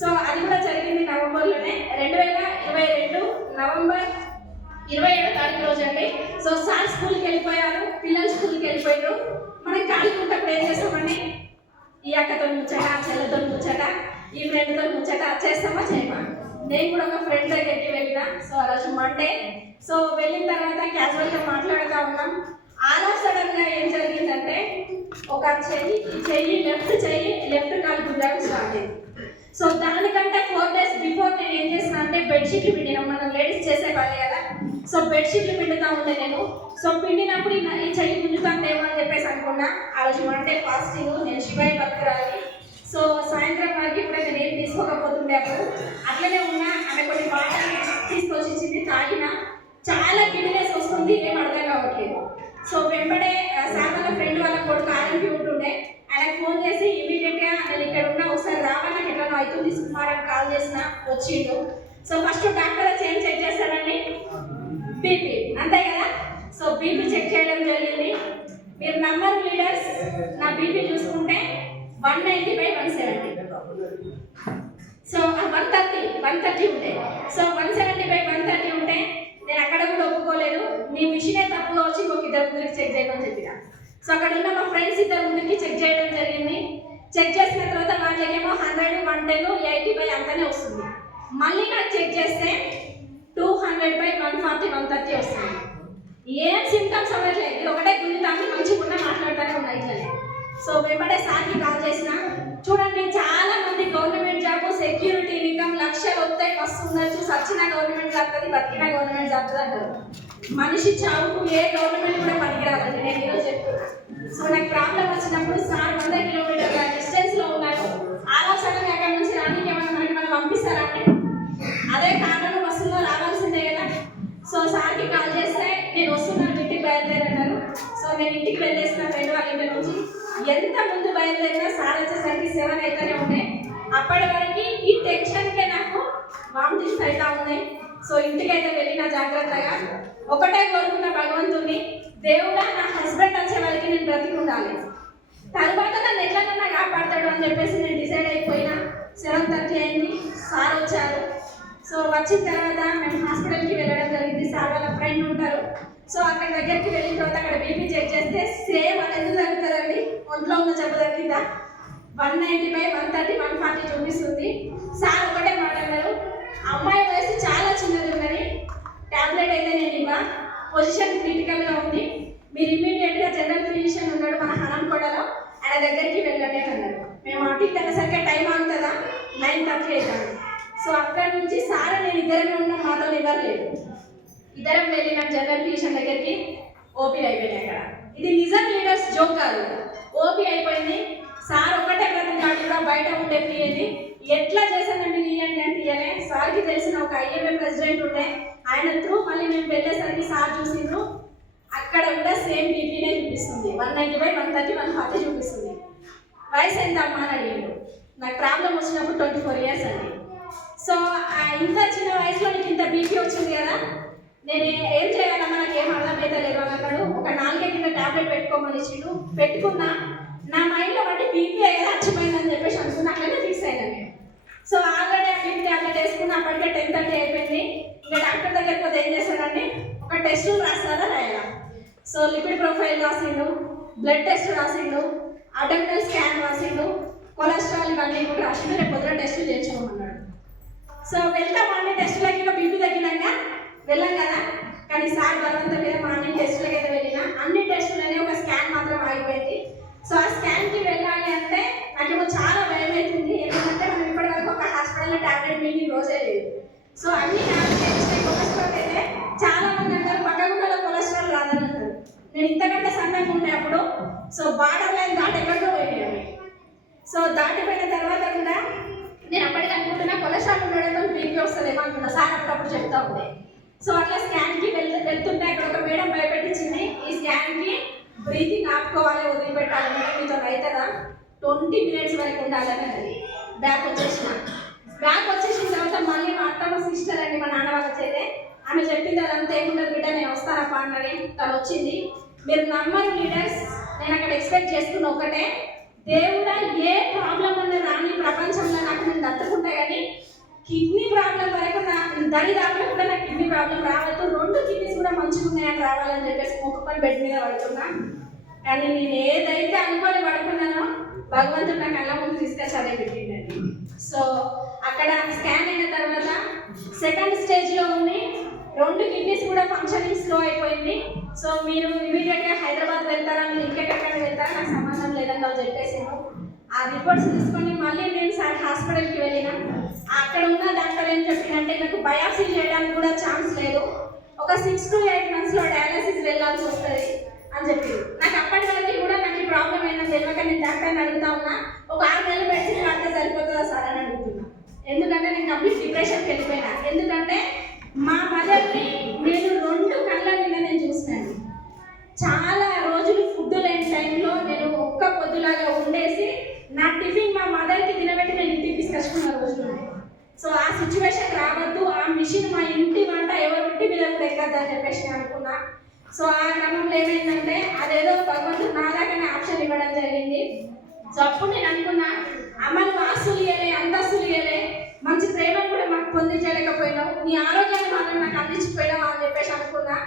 సో అది కూడా జరిగింది నవంబర్లోనే. 2022 నవంబర్ 27వ తారీఖు రోజు అండి. సో సార్ స్కూల్కి వెళ్ళిపోయారు, పిల్లలు స్కూల్కి వెళ్ళిపోయారు. మనం ఖాళీగా ఉన్నప్పుడు ఏం చేస్తామండి? ఈ అక్కతో ముచ్చట, ఆ చెల్లెతో ముచ్చట, ఈ ఫ్రెండ్తో ముచ్చట చేస్తామా చేయమా? నేను కూడా ఒక ఫ్రెండ్ దగ్గరికి వెళ్ళిన. సో ఆ రోజు మండే. సో వెళ్ళిన తర్వాత క్యాజువల్గా మాట్లాడుతూ ఉన్నాం. ఆల్ ఆఫ్ సడన్గా ఏం జరిగిందంటే ఒక చెయ్యి లెఫ్ట్ కాలు గుంజడం స్టార్ట్ అయింది. సో దానికంటే 4 days బిఫోర్ నేను ఏం చేసిన అంటే బెడ్షీట్లు పిండినాం. మనం లేడీస్ చేసే పని కదా. సో బెడ్షీట్లు పిండుతూ ఉండే నేను. సో పిండినప్పుడు ఈ చెయ్యి గుంజుతాందేమో అని చెప్పేసి అనుకున్నా. ఆ రోజు మండే ఫాస్టింగ్, నేను శివయ్య భక్తురాలి. సో సాయంత్రం వరకు ఇప్పుడైతే నేను తీసుకోకపోతుండే, అప్పుడు అట్లనే ఉన్నా. ఆమె కొన్ని వాటర్ తీసుకొచ్చి ఇచ్చింది, తాగిన. చాలా గిడినెస్ వస్తుంది, ఏం అర్థం కావట్లేదు. సో వెంబడే సార్ వాళ్ళ ఫ్రెండ్ వాళ్ళ కొడుకు ఆర్ఎంపీ ఉంటుండే, ఆయనకు ఫోన్ చేసి ఇమీడియట్గా నేను ఇక్కడ ఉన్నా, ఒకసారి రావా, నాకు ఎట్లా అవుతుంది సుమారు అని కాల్ చేసిన. వచ్చిండు. సో ఫస్ట్ డాక్టర్ వచ్చి ఏం చెక్ చేస్తారండి? బీపీ, అంతే కదా. సో బీపీ చెక్ చేయడం జరిగింది. మీరు నంబర్ లీడర్స్ నా బీపీ చూసుకుంటే 190/170. సో 130 ఉంటే, సో 170/130 ఉంటే నేను అక్కడ కూడా ఒప్పుకోలేదు. మీ మిషనే తప్పుగా వచ్చి ఇంకొక 2 ముగ్గురికి చెక్ చేయమని చెప్పిన. సో అక్కడ ఉన్న మా ఫ్రెండ్స్ 2 ముగ్గురికి చెక్ చేయడం జరిగింది. చెక్ చేసిన తర్వాత వాళ్ళకేమో 100, 110, 80 అంతనే వస్తుంది. మళ్ళీ నాకు చెక్ చేస్తే 200/140, 130 వస్తుంది. ఏం సిమ్టమ్స్ అవ్వట్లేదు, ఇది ఒకటే గుంజుతాను, మంచిగా మాట్లాడతానే ఉన్నాయి ఇట్లనే. సో వెంబడే సార్కి కాల్ చేసిన. చూడండి, చాలా మంది గవర్నమెంట్ జాబ్, సెక్యూరిటీ ఇన్కమ్, లక్షలు వస్తాయి, మస్తు ఉండొచ్చు, సచ్చిన గవర్నమెంట్ జాబ్ వస్తుంది, బతికిన గవర్నమెంట్ జాబ్ అంటారు. మనిషి చావుకు ఏ గవర్నమెంట్ కూడా పనికిరాదండి, నేను ఈరోజు చెప్తున్నా. సో నాకు ప్రాబ్లం వచ్చినప్పుడు సార్ 100 kilometerల డిస్టెన్స్లో ఉన్నారు. ఆలోచనగా అక్కడ నుంచి రానికి ఏమన్నా మనం పంపిస్తారంటే అదే కారణం బస్సులో రావాల్సిందే కదా. సో సార్కి కాల్ చేస్తే నేను వస్తున్నాను, ఇంటికి బయలుదేరన్నారు. సో నేను ఇంటికి వెళ్ళేసిన ఫ్రెండ్ వాళ్ళ ఇంటి నుంచి. ఎంత ముందు బయలుదేరినా సార్ వచ్చేసరికి 7 అయితేనే ఉన్నాయి. అప్పటి వరకు ఈ టెన్షన్కే నాకు వామిటింగ్స్ అవుతా ఉన్నాయి. సో ఇంటికైతే వెళ్ళిన జాగ్రత్తగా ఒకటే కోరుకున్న భగవంతుని, దేవుడా నా హస్బెండ్ వచ్చే వరకు నేను బ్రతికి ఉండాలి, తర్వాత నన్ను ఎట్లన్నా కాపాడతాడు అని చెప్పేసి నేను డిసైడ్ అయిపోయినా. 7:30 అయింది, సార్ వచ్చారు. సో వచ్చిన తర్వాత మేము హాస్పిటల్కి వెళ్ళడం జరిగింది. సార్ వాళ్ళ ఫ్రెండ్ ఉంటారు. సో అక్కడ దగ్గరికి వెళ్ళిన తర్వాత అక్కడ బీపీ చెక్ చేస్తే సేమ్ అది ఎందుకు తగ్గుతుందండి, ఒంట్లో ఉన్న జబ్బు తగ్గిందా? 190/130, 140 చూపిస్తుంది. సార్ ఒకటే మాట అన్నారు, అమ్మాయి వయసు చాలా చిన్నది ఉన్నది, ట్యాబ్లెట్ అయితే నేను ఇవ్వ, పొజిషన్ క్రిటికల్గా ఉంది, మీరు ఇమీడియట్గా జనరల్ ఫిజిషియన్ ఉన్నాడు మన హనంకొండలో, ఆయన దగ్గరికి వెళ్ళండి అని అన్నారు. మేము అటు వెళ్ళేసరికి టైం అవుతుందా, 9:30 అవుతుంది. సో అక్కడ నుంచి సార్ నేను ఇద్దరమే ఉన్నాం, మాతో ఎవరు లేదు. ఇద్దరం వెళ్ళినాం జనరల్ ఫిజిషియన్ దగ్గరికి. ఓపీ అయిపోయినాయి అక్కడ. ఇది నిజం లీడర్స్ జోక్ కాదు, ఓపీ అయిపోయింది. సార్ ఒకటే ప్రతిగా బయట ఉండే పిఎని ఎట్లా చేశానండి నీయండి అంటే ఇయ్యలే. సార్కి తెలిసిన ఒక ఐఎంఏ ప్రెసిడెంట్ ఉండే, ఆయన త్రూ మళ్ళీ మేము వెళ్ళేసరికి సార్ చూసిండ్రు. అక్కడ కూడా సేమ్ బీపీనే చూపిస్తుంది, 190/130, 140 చూపిస్తుంది. వయసు ఎంత అమ్మా అని అడిగాడు. నాకు ప్రాబ్లం వచ్చినప్పుడు 24 years అండి. సో ఇంత చిన్న వయసులో నీకు ఇంత బీపీ వచ్చింది కదా, నేను ఏం చేయాలమ్మా, నాకు ఏం అర్థమైతే లేదు అని అన్నాడు. ఒక 4 కింద ట్యాబ్లెట్ పెట్టుకోమని ఇచ్చిండు. పెట్టుకున్నా. నా మైండ్లో బట్టి బీపీ అయ్యేది అచ్చిపోయిందని చెప్పేసి అనుకున్నా. అట్లనే ఫిక్స్ అయినా నేను. సో ఆల్రెడీ ఆ బీపీ ట్యాబ్లెట్ వేసుకున్నా. అప్పటికే 10:30 అయిపోయింది. ఇంకా డాక్టర్ దగ్గరికి పోతే ఏం చేస్తాడంటే ఒక టెస్టులు రాస్తారా రాయరా. సో లిపిడ్ ప్రొఫైల్ రాసిండు, బ్లడ్ టెస్ట్ రాసిండు, అటెండల్ స్కాన్ రాసిండు, కొలెస్ట్రాల్ ఇవన్నీ కూడా రాసిండు. రేపు పొద్దున టెస్టులు చేయించుకోమన్నాడు. సో వెళ్తామండి టెస్టులకి, ఇక బీపీ తగ్గినాక వెళ్ళాం కదా. కానీ సార్ బలవంతం మీద మార్నింగ్ టెస్టులకి అయితే వెళ్ళిన అన్ని టెస్టులనే ఒక స్కాన్ మాత్రం ఆగిపోయింది. సో ఆ స్కాన్కి వెళ్ళాలి అంటే నాకేమో చాలా భయం అవుతుంది. ఎందుకంటే మనం ఇప్పటివరకు ఒక హాస్పిటల్లో టాబ్లెట్ మింగి రోజే లేదు. సో అన్ని టాబ్లెట్స్ కొలెస్ట్రాల్ అయితే చాలా మంది అంటారు పక్కగుండలో కొలెస్ట్రాల్ రాదని అంటారు. నేను ఇంతకంటే సన్నగా ఉండే అప్పుడు సో బార్డర్ లైన్ దాటి ఎక్కడికో పోయినాయి. సో దాటిపోయిన తర్వాత కూడా నేను అప్పటికి అనుకుంటున్నా కొలెస్ట్రాల్ ఉండడంతో బీపీ వస్తుందేమో అనుకున్నా. సార్ అప్పుడప్పుడు చెప్తా ఉండే. సో అట్లా స్కాన్కి వెళ్తుంటే అక్కడ ఒక మేడం భయపెట్టించింది, ఈ స్కాన్కి బ్రీతింగ్ ఆపుకోవాలి, వదిలిపెట్టాలంటే మీతో అవుతుందా, 20 minutes వరకు ఉండాలని అది. బ్యాక్ వచ్చేసిన తర్వాత మళ్ళీ మా అత్తమ్మ సిస్టర్ అండి, మా నాన్న వాళ్ళ చేతే, ఆమె చెప్పింది అదంతా ఏముండదు బిడ్డ, నేను వస్తానప్పా అన్నది. తను వచ్చింది. మీరు నమ్మరు లీడర్స్, నేను అక్కడ ఎక్స్పెక్ట్ చేసుకున్న ఒకటే, దేవుడా ఏ ప్రాబ్లం అన్న రాని ప్రపంచంలో నాకు నేను దత్తుకుంటా, కానీ కిడ్నీ ప్రాబ్లం వరకు నా దరిదాపులో కూడా నాకు కిడ్నీ ప్రాబ్లం రావద్దు, 2 కిడ్నీస్ కూడా మంచిగా ఉన్నాయని రావాలని చెప్పేసి మొక్కుకొని బెడ్ మీద పడుతున్నా. కానీ నేను ఏదైతే అనుకొని పడుకున్నానో భగవంతుడు నా కళ్ళ ముందు తీసుకొచ్చి అదే పెట్టిండండి. సో అక్కడ స్కాన్ అయిన తర్వాత సెకండ్ స్టేజ్లో ఉంది, 2 కిడ్నీస్ కూడా ఫంక్షనింగ్ స్లో అయిపోయింది. సో మీరు ఇమీడియట్గా హైదరాబాద్ వెళ్తారా, మీరు ఇంకెక్కడికైనా వెళ్తారా, నాకు సంబంధం లేదని వాళ్ళు చెప్పేసాను. ఆ రిపోర్ట్స్ తీసుకొని మళ్ళీ నేను సార్ హాస్పిటల్కి వెళ్ళిన. అక్కడ ఉన్న డాక్టర్ ఏం చెప్పిందంటే నాకు బయాప్సీ చేయడానికి కూడా ఛాన్స్ లేదు, ఒక 6 to 8 months డయాలసిస్ వెళ్ళాల్సి వస్తుంది అని చెప్పింది. నాకు అప్పటి వరకు కూడా నాకు ఈ ప్రాబ్లం ఏంటని తెలియక నేను డాక్టర్ని అడుగుతా ఉన్నా, ఒక 6 నెలలు మెడిసిన్ వాడితే సరిపోతుందా సార్ అని అడుగుతున్నా. ఎందుకంటే నేను కంప్లీట్ డిప్రెషన్కి వెళ్ళిపోయినా. ఎందుకంటే మా మదర్ని నేను 2 కళ్ళ నిన్న నేను చూసినాను. చాలా రోజులు ఫుడ్ లేని టైంలో నేను ఒక్క పొద్దులాగా ఉండేసి నా టిఫిన్ మా మదర్కి తినబెట్టి నేను ఇంటికి తీసుకొచ్చుకున్న రోజులు. సో ఆ సిచ్యువేషన్ రావద్దు, ఆ మిషన్ మా ఇంటి వంట ఎవరి ఇంటి మీద ఎక్కద్దు అని చెప్పేసి నేను అనుకున్నా. సో ఆ క్రమంలో ఏమైందంటే అదేదో భగవంతుడు నా దాకానే ఆప్షన్ ఇవ్వడం జరిగింది. సో అప్పుడు నేను అనుకున్నా, అమ్మను ఆస్తులు ఇవ్వలే, అంతస్తులు ఇవ్వలే, మంచి ప్రేమను కూడా మాకు పొందించలేకపోయినావు, నీ ఆరోగ్యాన్ని మాత్రం నాకు అందించిపోయినావు అని చెప్పేసి అనుకున్నా.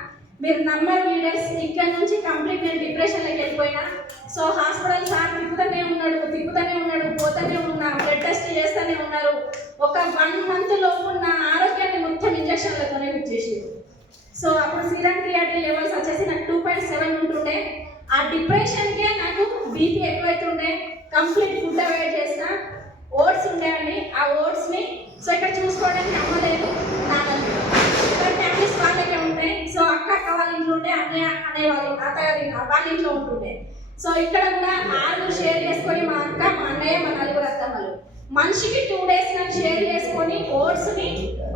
మీరు నమ్మరు లీడర్స్, ఇక్కడ నుంచి కంప్లీట్ నేను డిప్రెషన్లోకి వెళ్ళిపోయినా. సో హాస్పిటల్ సార్ తిప్పుతూనే ఉన్నాడు, పోతూనే ఉన్నా, బ్లడ్ టెస్ట్ చేస్తూనే ఉన్నారు. ఒక 1 month లోపు నా ఆరోగ్యాన్ని మొత్తం ఇంజక్షన్లతోనే ఇచ్చేసారు. సో అప్పుడు సీరం క్రియాటిన్ లెవెల్స్ వచ్చేసి నాకు 2.7 ఉంటుండే. ఆ డిప్రెషన్కే నాకు బీపీ ఎక్కువైతుండే. కంప్లీట్ ఫుడ్ అవాయిడ్ చేసిన. ఓట్స్ ఉండేవండి, ఆ ఓట్స్ని సో ఇక్కడ చూసుకోవడానికి అమ్మలేదు, నాన్నలేదు, ఇక్కడ ఫ్యామిలీస్ వాళ్ళకే ఉంటాయి. సో అక్క వాళ్ళ ఇంట్లో ఉంటే అన్నయ్య అనేవాళ్ళు, అత్తగారి వాళ్ళ ఇంట్లో ఉంటుండే. సో ఇక్కడ కూడా 6 షేర్ చేసుకొని మా అక్క, మా అన్నయ్య, మా 4 అత్తమ్మలు మనిషికి 2 days నాకు షేర్ చేసుకొని ఓట్స్ని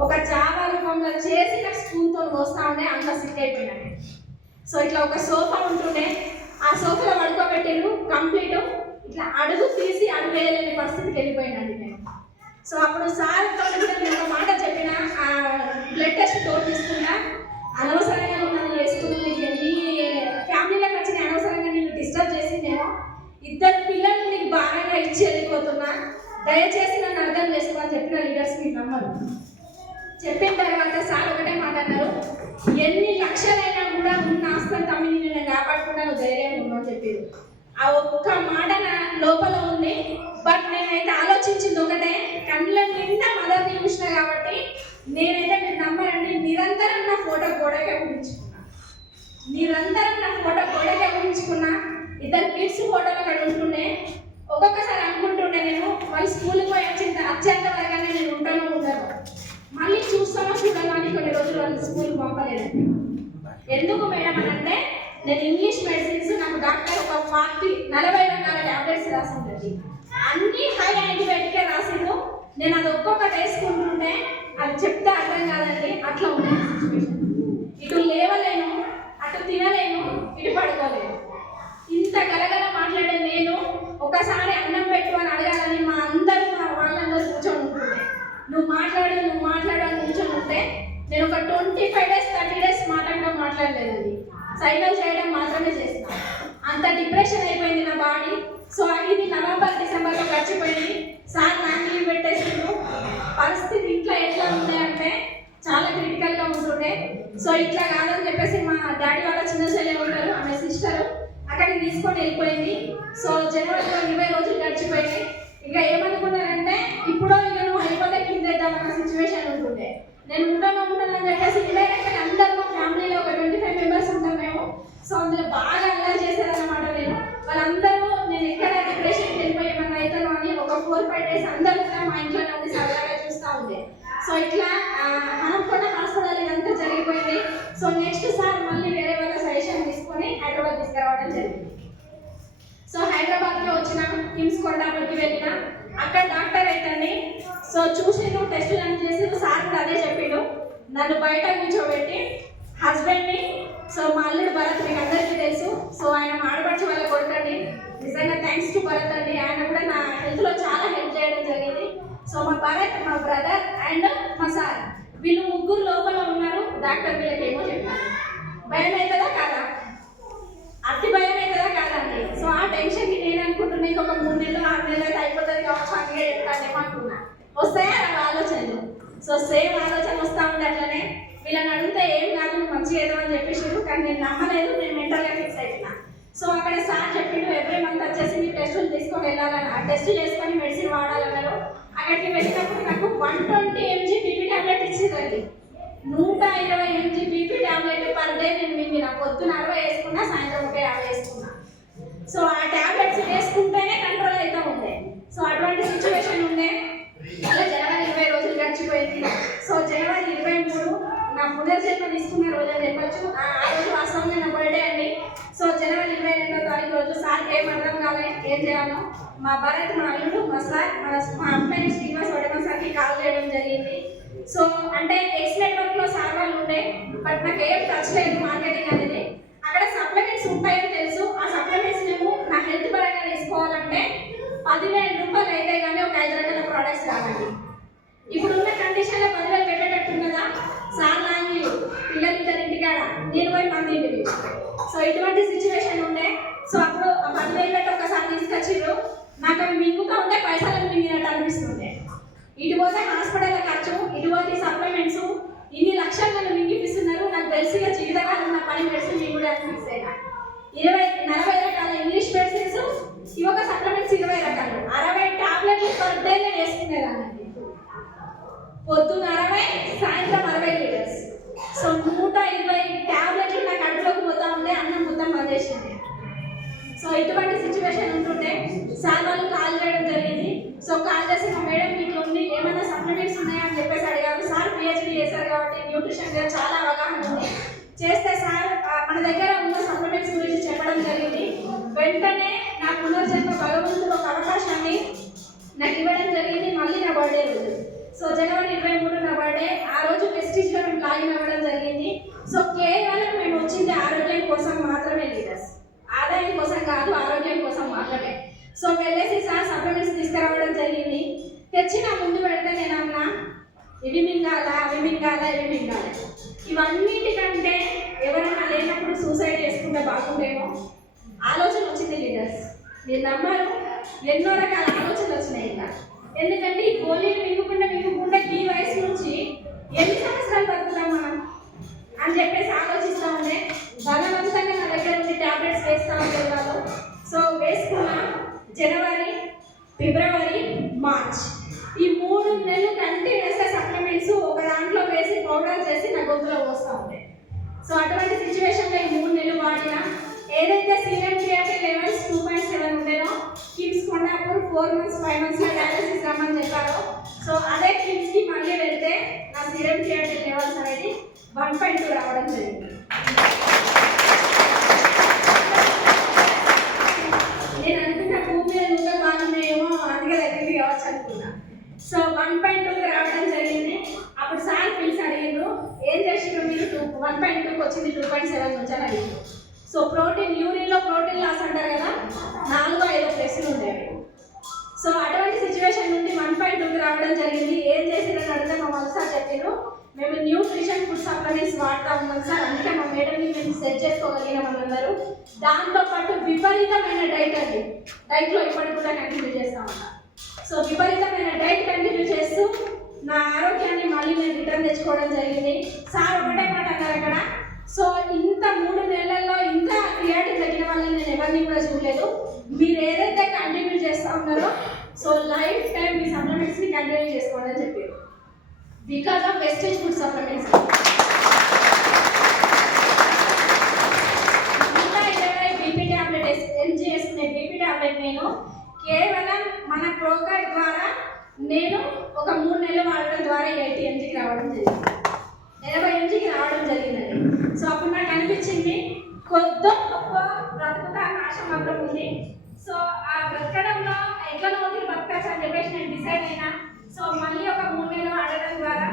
ఒక జావా రూపంలో చేసి నాకు స్పూన్తో మోస్తా ఉండే, అంత సిక్ అయిపోయినాను. సో ఇట్లా ఒక సోఫా ఉంటుండే, ఆ సోఫాలో పడుకోబెట్టారు. కంప్లీట్ ఇట్లా అడుగు తీసి అడుగు వేయలేని పరిస్థితికి వెళ్ళిపోయినాను నేను. సో అప్పుడు సార్ నేను ఒక మాట చెప్పిన, బ్లడ్ టెస్ట్ తోడు తీసుకున్నా, అనవసరంగా నన్ను వేసుకుని నీ ఫ్యామిలీలోకి వచ్చిన అనవసరంగా నేను డిస్టర్బ్ చేసిందేమో, 2 పిల్లలు నీకు బాగా ఇచ్చి వెళ్ళిపోతున్నా, దయచేసి నన్ను అర్థం చేసుకోమని చెప్పిన లీడర్స్ మీకు నమ్మరు. చెప్పిన తర్వాత సార్ ఒకటే మాట అన్నారు, ఎన్ని లక్షలైనా కూడా ఉన్న ఆస్తిని తమ్మిని నేను కాపాడుకున్నాను, ధైర్యం ఉందని చెప్పారు. ఆ ఒక్క మాట నా లోపల ఉంది. బట్ నేనైతే ఆలోచించింది ఒకటే, కళ్ళ నిండా మదర్ని చూసిన కాబట్టి నేనైతే మీరు నమ్మరండి, నిరంతరం నా ఫోటో గోడకే ఊహించుకున్నా. 2 kids ఫోటోలు అక్కడ ఉంటుండే. ఒక్కొక్కసారి అనుకుంటుండే నేను మళ్ళీ స్కూల్కి పోయి వచ్చేంత వరకు నేను ఉండను. మళ్ళీ చూస్తానో చూడను అని కొన్ని రోజులు వాళ్ళు స్కూల్కి పంపలేదండి. ఎందుకు మేడం అని అంటే, నేను ఇంగ్లీష్ మెడిసిన్స్, నాకు డాక్టర్ ఒక 40 రకాల ట్యాబ్లెట్స్ రాసి ఉంటుంది, అన్నీ హై యాంటీబయాటికే రాసిండు. నేను అది ఒక్కొక్కటి వేసుకుంటుంటే అది చెప్తే అర్థం కాదండి, అట్లా ఉంటుంది సిచ్యువేషన్. ఇటు లేవలేను, అటు తినలేను, ఇటు పడుకోలేను. ఇంత గలగల మాట్లాడే నేను ఒకసారి అన్నం పెట్టు అని అడగాలని మా వాళ్ళందరూ కూర్చొని ఉంటుండే. నువ్వు మాట్లాడు అని కూర్చొని ఉంటే నేను ఒక 25 days 30 days మాట్లాడలేదండి, సైకిల్ చేయడం మాత్రమే చేస్తాను. అంత డిప్రెషన్ అయిపోయింది నా బాడీ. సో ఇది November Decemberలో గడిచిపోయింది. సార్ నాకు లీవ్ పెట్టేసిండు. పరిస్థితి ఇంట్లో ఎట్లా ఉంది అంటే చాలా క్రిటికల్గా ఉంటుండే. సో ఇట్లా కాదని చెప్పేసి మా డాడీ వాళ్ళ చిన్న చెల్లె ఉంటారు, ఆమె సిస్టరు, అక్కడికి తీసుకొని వెళ్ళిపోయింది. సో January డేస్ అందరూ కూడా మా ఇంట్లోనే ఉండి సరదాగా చూస్తూ ఉండే. సో ఇట్లా హనుమకొండ హాస్పిటల్ ఇదంతా జరిగిపోయింది. సో నెక్స్ట్ సార్ మళ్ళీ వేరే వాళ్ళ సజెషన్ తీసుకొని హైదరాబాద్ తీసుకురావడం జరిగింది. సో హైదరాబాద్లో వచ్చిన కిమ్స్ కొండాపూర్కి వెళ్ళిన అక్కడ డాక్టర్ అయితేనే సో చూసిండు, టెస్టులు అని చేసి సార్ కూడా అదే చెప్పిండు. నన్ను బయట కూర్చోబెట్టి హస్బెండ్ని, సో మా అల్లుడు భరత్ మీకు అందరికీ తెలుసు, సో ఆయన ఆడపడిచి వాళ్ళ కొడుకండి, నిజంగా థ్యాంక్స్ టు భరత్ అండి. ఆయన కూడా నా హెల్త్లో చాలా హెల్ప్ చేయడం జరిగింది. సో మా భరత్, మా బ్రదర్ అండ్ మా సార్ వీళ్ళు ముగ్గురు లోపల ఉన్నారు. డాక్టర్ వీళ్ళకి ఏమో చెప్పారు. భయం అవుతుందా కాదా? అతి భయం అవుతుందా కాదండి? సో ఆ టెన్షన్కి నేను అనుకుంటున్నా ఇంకొక 3 నెలలు 6 నెలలు అయితే అయిపోతుంది కావచ్చు, అందుకే చెప్తానేమో అనుకున్నా. వస్తాయా నా ఆలోచనలు? సో సేమ్ ఆలోచన వస్తూ ఉంది. అట్లనే వీళ్ళని అడిగితే ఏం కాదు నువ్వు మంచిగా ఏదో అని చెప్పేసారు, కానీ నేను నమ్మలేదు. నేను మెంటల్గా ఫిక్స్ అయిపోయినా. సో అక్కడ సార్ చెప్పిండు ఎవ్రీ మంత్ వచ్చేసి మీ టెస్టులు తీసుకొని వెళ్ళాలని, ఆ టెస్ట్ చేసుకొని మెడిసిన్ వాడాలన్నారు. అక్కడికి వెళ్ళినప్పుడు నాకు 120 mg బీపీ టాబ్లెట్ ఇచ్చిందండి. 120 mg BP tablet per day నేను మింగిన. పొద్దున 60 వేసుకున్నా, సాయంత్రం 50 వేసుకున్నా. సో ఆ టాబ్లెట్స్ వేసుకుంటేనే కంట్రోల్ అవుతూ ఉండే. సో అటువంటి సిచ్యువేషన్ ఉండే. అలా జనవరి 20 రోజులు గడిచిపోయింది. సో జనవరి 23 నా పునర్జన్మ తీసుకున్న రోజు అని చెప్పచ్చు. ఆ రోజు వాస్తవంగా నా బర్త్డే అండి. సో జనవరి 22వ తారీఖు రోజు సార్కి ఏం అర్థం కాలే ఏం చేయాలో. మా భరత్, మా అల్లుడు, మా సార్, మా అమ్మాయి శ్రీనివాస్ వడమ సార్కి కాల్ చేయడం జరిగింది. సో అంటే ఎక్స్ నెట్వర్క్లో సార్ వాళ్ళు ఉండే, బట్ నాకు ఏం టచ్ లేదు మార్కెటింగ్ అనేది. అక్కడ సప్లిమెంట్స్ ఉంటాయని తెలుసు. ఆ సప్లిమెంట్స్ నేను నా హెల్త్ పరంగా తీసుకోవాలంటే 10,000 రూపాయలు అయితే కానీ ఒక 5 రకాల ప్రోడక్ట్స్ రావండి. ఇప్పుడున్న కండిషన్లో 10,000 పెట్టేటట్టున్నదా? సార్ లాంగ్వేజ్ పిల్లలు ఇద్దరు ఇంటికాడ, నేను పోయి మంది ఇంటికి. సో ఇటువంటి సిచ్యువేషన్ ఉండే. సో అప్పుడు ఆ 10,000 పెట్టి ఒకసారి తీసుకొచ్చిర్రు. నాకు అవి మింగుతూ ఉంటే పైసలు మింగినట్టు అనిపిస్తుండే. ఇటు పోతే హాస్పిటల్ ఖర్చు, ఇటు పోతే సప్లిమెంట్స్, ఇన్ని లక్షలు నన్ను మింగిపిస్తున్నారు. నాకు తెలిసిగా జీవితకాలం నా పని పెడితే నేను కూడా ఫిక్స్ అయినా. 40 రకాల ఇంగ్లీష్ మెడిసిన్స్, ఇవొక సప్లిమెంట్స్ 20 రకాలు, 60 టాబ్లెట్లు పర్ డే నేను వేసుకునేదాన్ని. పొద్దున్న 60, సాయంత్రం 60 లీటర్స్. సో 120 టాబ్లెట్లు నా కడుపులోకి పోతా ఉంటే అన్నం మొత్తం పనిచేసింది. సో ఇటువంటి సిచ్యువేషన్ ఉంటుంటే సార్ వాళ్ళు కాల్ చేయడం జరిగింది. సో కాల్ చేసి మా మేడం ఇట్లా ఉంది, ఏమైనా సప్లిమెంట్స్ ఉన్నాయా అని చెప్పేసి అడిగారు. సార్ పిహెచ్డీ చేశారు కాబట్టి న్యూట్రిషన్ మీద చాలా అవగాహన ఉంది. చేస్తే సార్ మన దగ్గర ఉన్న సప్లిమెంట్స్ గురించి చెప్పడం జరిగింది. వెంటనే నా పునర్జన్మ భగవంతుడు ఒక అవకాశాన్ని నాకు ఇవ్వడం జరిగింది. మళ్ళీ నా బర్త్డే రోజు, సో జనవరి 23 నా బర్త్డే. ఆ రోజు వెస్టిజ్లో మేము లాగిన్ అవ్వడం జరిగింది. సో కేవలం మేము వచ్చింది ఆరోగ్యం కోసం మాత్రమే లీడర్స్, ఆదాయం కోసం కాదు, ఆరోగ్యం కోసం మాత్రమే. సో వెళ్ళేసి సార్ సప్లిమెంట్స్ తీసుకురావడం జరిగింది. తెచ్చిన ముందు పెడితే నేను అన్నా ఇవి మింగాలా, అవి మింగాలా, ఇవి మింగాలి. ఇవన్నిటికంటే ఎవరైనా లేనప్పుడు సూసైడ్ చేసుకుంటే బాగుండేమో ఆలోచన వచ్చింది లీడర్స్. మీరు నమ్మరు, ఎన్నో రకాల ఆలోచనలు వచ్చినాయి ఇంకా. ఎందుకంటే ఈ గోళీలు మింగుకుండా ఈ వయసు నుంచి ఎన్ని సంవత్సరాలు బతుకుతాం మనం అని చెప్పేసి ఆలోచిస్తూ ఉండే. బలవంతంగా నా దగ్గర ఉండి ట్యాబ్లెట్స్ వేస్తూ ఉండే వాళ్ళు. సో వేసుకున్న జనవరి, ఫిబ్రవరి, మార్చ్ ఈ 3 నెలలు కంటిన్యూస్గా సప్లిమెంట్స్ ఒక దాంట్లో వేసి పౌడర్ చేసి నా గొంతులో పోస్తూ ఉండే. సో అటువంటి సిచ్యువేషన్లో ఈ 3 నెలలు వాడిన ఏదైతే సీరం క్రియాటిన్ లెవెల్స్ 2.7 ఉండేనో KIMS Kondapur 4 months 5 months dialysis రమ్మని చెప్పారో, సో అదే కిమ్స్కి మళ్ళీ వెళ్తే నా సీరం క్రియాటిన్ లెవెల్స్ అనేది 1.2 రావడం జరిగింది. నేను అనుకున్న భూమి మీద ఇంకా బాగున్నాయేమో అందుకే దగ్గరికి కావచ్చు అనుకున్నా. సో 1.2 రావడం జరిగింది. అప్పుడు సార్ పిలిచి అడిగిండ్రు ఏం చేసిండ్రు మీరు 1.2కి వచ్చింది 2.7 నుంచి అని అడిగిండ్రు. సో ప్రోటీన్, యూరిన్లో ప్రోటీన్ లాస్ అంటారు కదా, 4-5 ప్లేసులు ఉండేవి. సో అటువంటి సిచ్యువేషన్ నుండి 1.2కి రావడం జరిగింది. ఏం చేసిందని అడిగితే మా మళ్ళీ సార్ చెప్పారు మేము న్యూట్రిషన్ ఫుడ్ సప్లిమెంట్స్ వాడుతూ ఉన్నాం సార్, అందుకే మా మేడంని మేము సెట్ చేసుకోగలిగిన వాళ్ళందరూ. దాంతోపాటు విపరీతమైన డైట్ అండి, డైట్లో ఇప్పటికి కూడా కంటిన్యూ చేస్తూ ఉంటాం. సో విపరీతమైన డైట్ కంటిన్యూ చేస్తూ నా ఆరోగ్యాన్ని మళ్ళీ నేను రిటర్న్ తెచ్చుకోవడం జరిగింది. సార్ ఒకటే మాట అన్నారు అక్కడ, సో ఇంత 3 నెలల్లో ఇంత క్రియాటిన్ తగ్గిన వాళ్ళని నేను ఎవరిని కూడా చూడలేదు. మీరు ఏదైతే కంటిన్యూ చేస్తూ ఉన్నారో సో లైఫ్ టైం మీ సప్లిమెంట్స్ని కంటిన్యూ చేసుకోండి అని చెప్పారు. Because of wastage food supplements 120 BP tablet mg వేసుకునే బీపీ టాబ్లెట్ నేను కేవలం మన ప్రోకార్డ్ ద్వారా నేను ఒక 3 నెలలు వాడడం ద్వారా 80 mgకి రావడం జరిగింది, 80 mgకి రావడం జరిగిందండి. సో అప్పుడు నాకు అనిపించింది కొద్ది గొప్ప బ్రతుకుతా ఆశ మాత్రం ఉంది. సో ఆ బ్రతకడంలో ఎట్లా నోటి బతకచ్చు అని చెప్పేసి నేను డిసైడ్ అయినా. సో మళ్ళీ ఒక 3 నెలలు వాడడం ద్వారా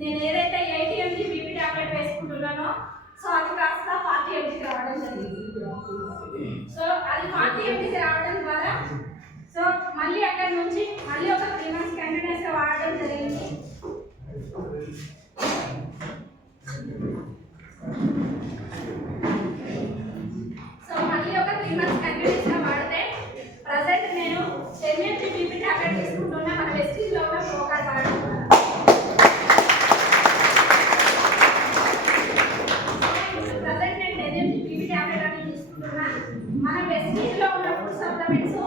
నేను ఏదైతే 80 mg బీపీ టాబ్లెట్ వేసుకుంటున్నానో సో అది కాస్త 40 mgకి రావడం జరిగింది. సో అది 40 mgకి రావడం ద్వారా సో మళ్ళీ అక్కడ నుంచి మళ్ళీ ఒక 3 months కంటిన్యూస్గా వాడడం జరిగింది. సో మళ్ళీ ఒక 3 months కంటిన్యూస్గా వాడితే ప్రజెంట్ నేను 10 mg బీపీ టాబ్లెట్ తీసుకుంటున్నా మన వెస్టీజ్లో ఉన్న ప్రోకార్డ్ వాడడం ద్వారా. ప్రజెంట్ నేను 10 mg బీపీ టాబ్లెట్ అని తీసుకుంటున్నా. మన వెస్టీజ్లో ఉన్న ఫుడ్ సప్లిమెంట్స్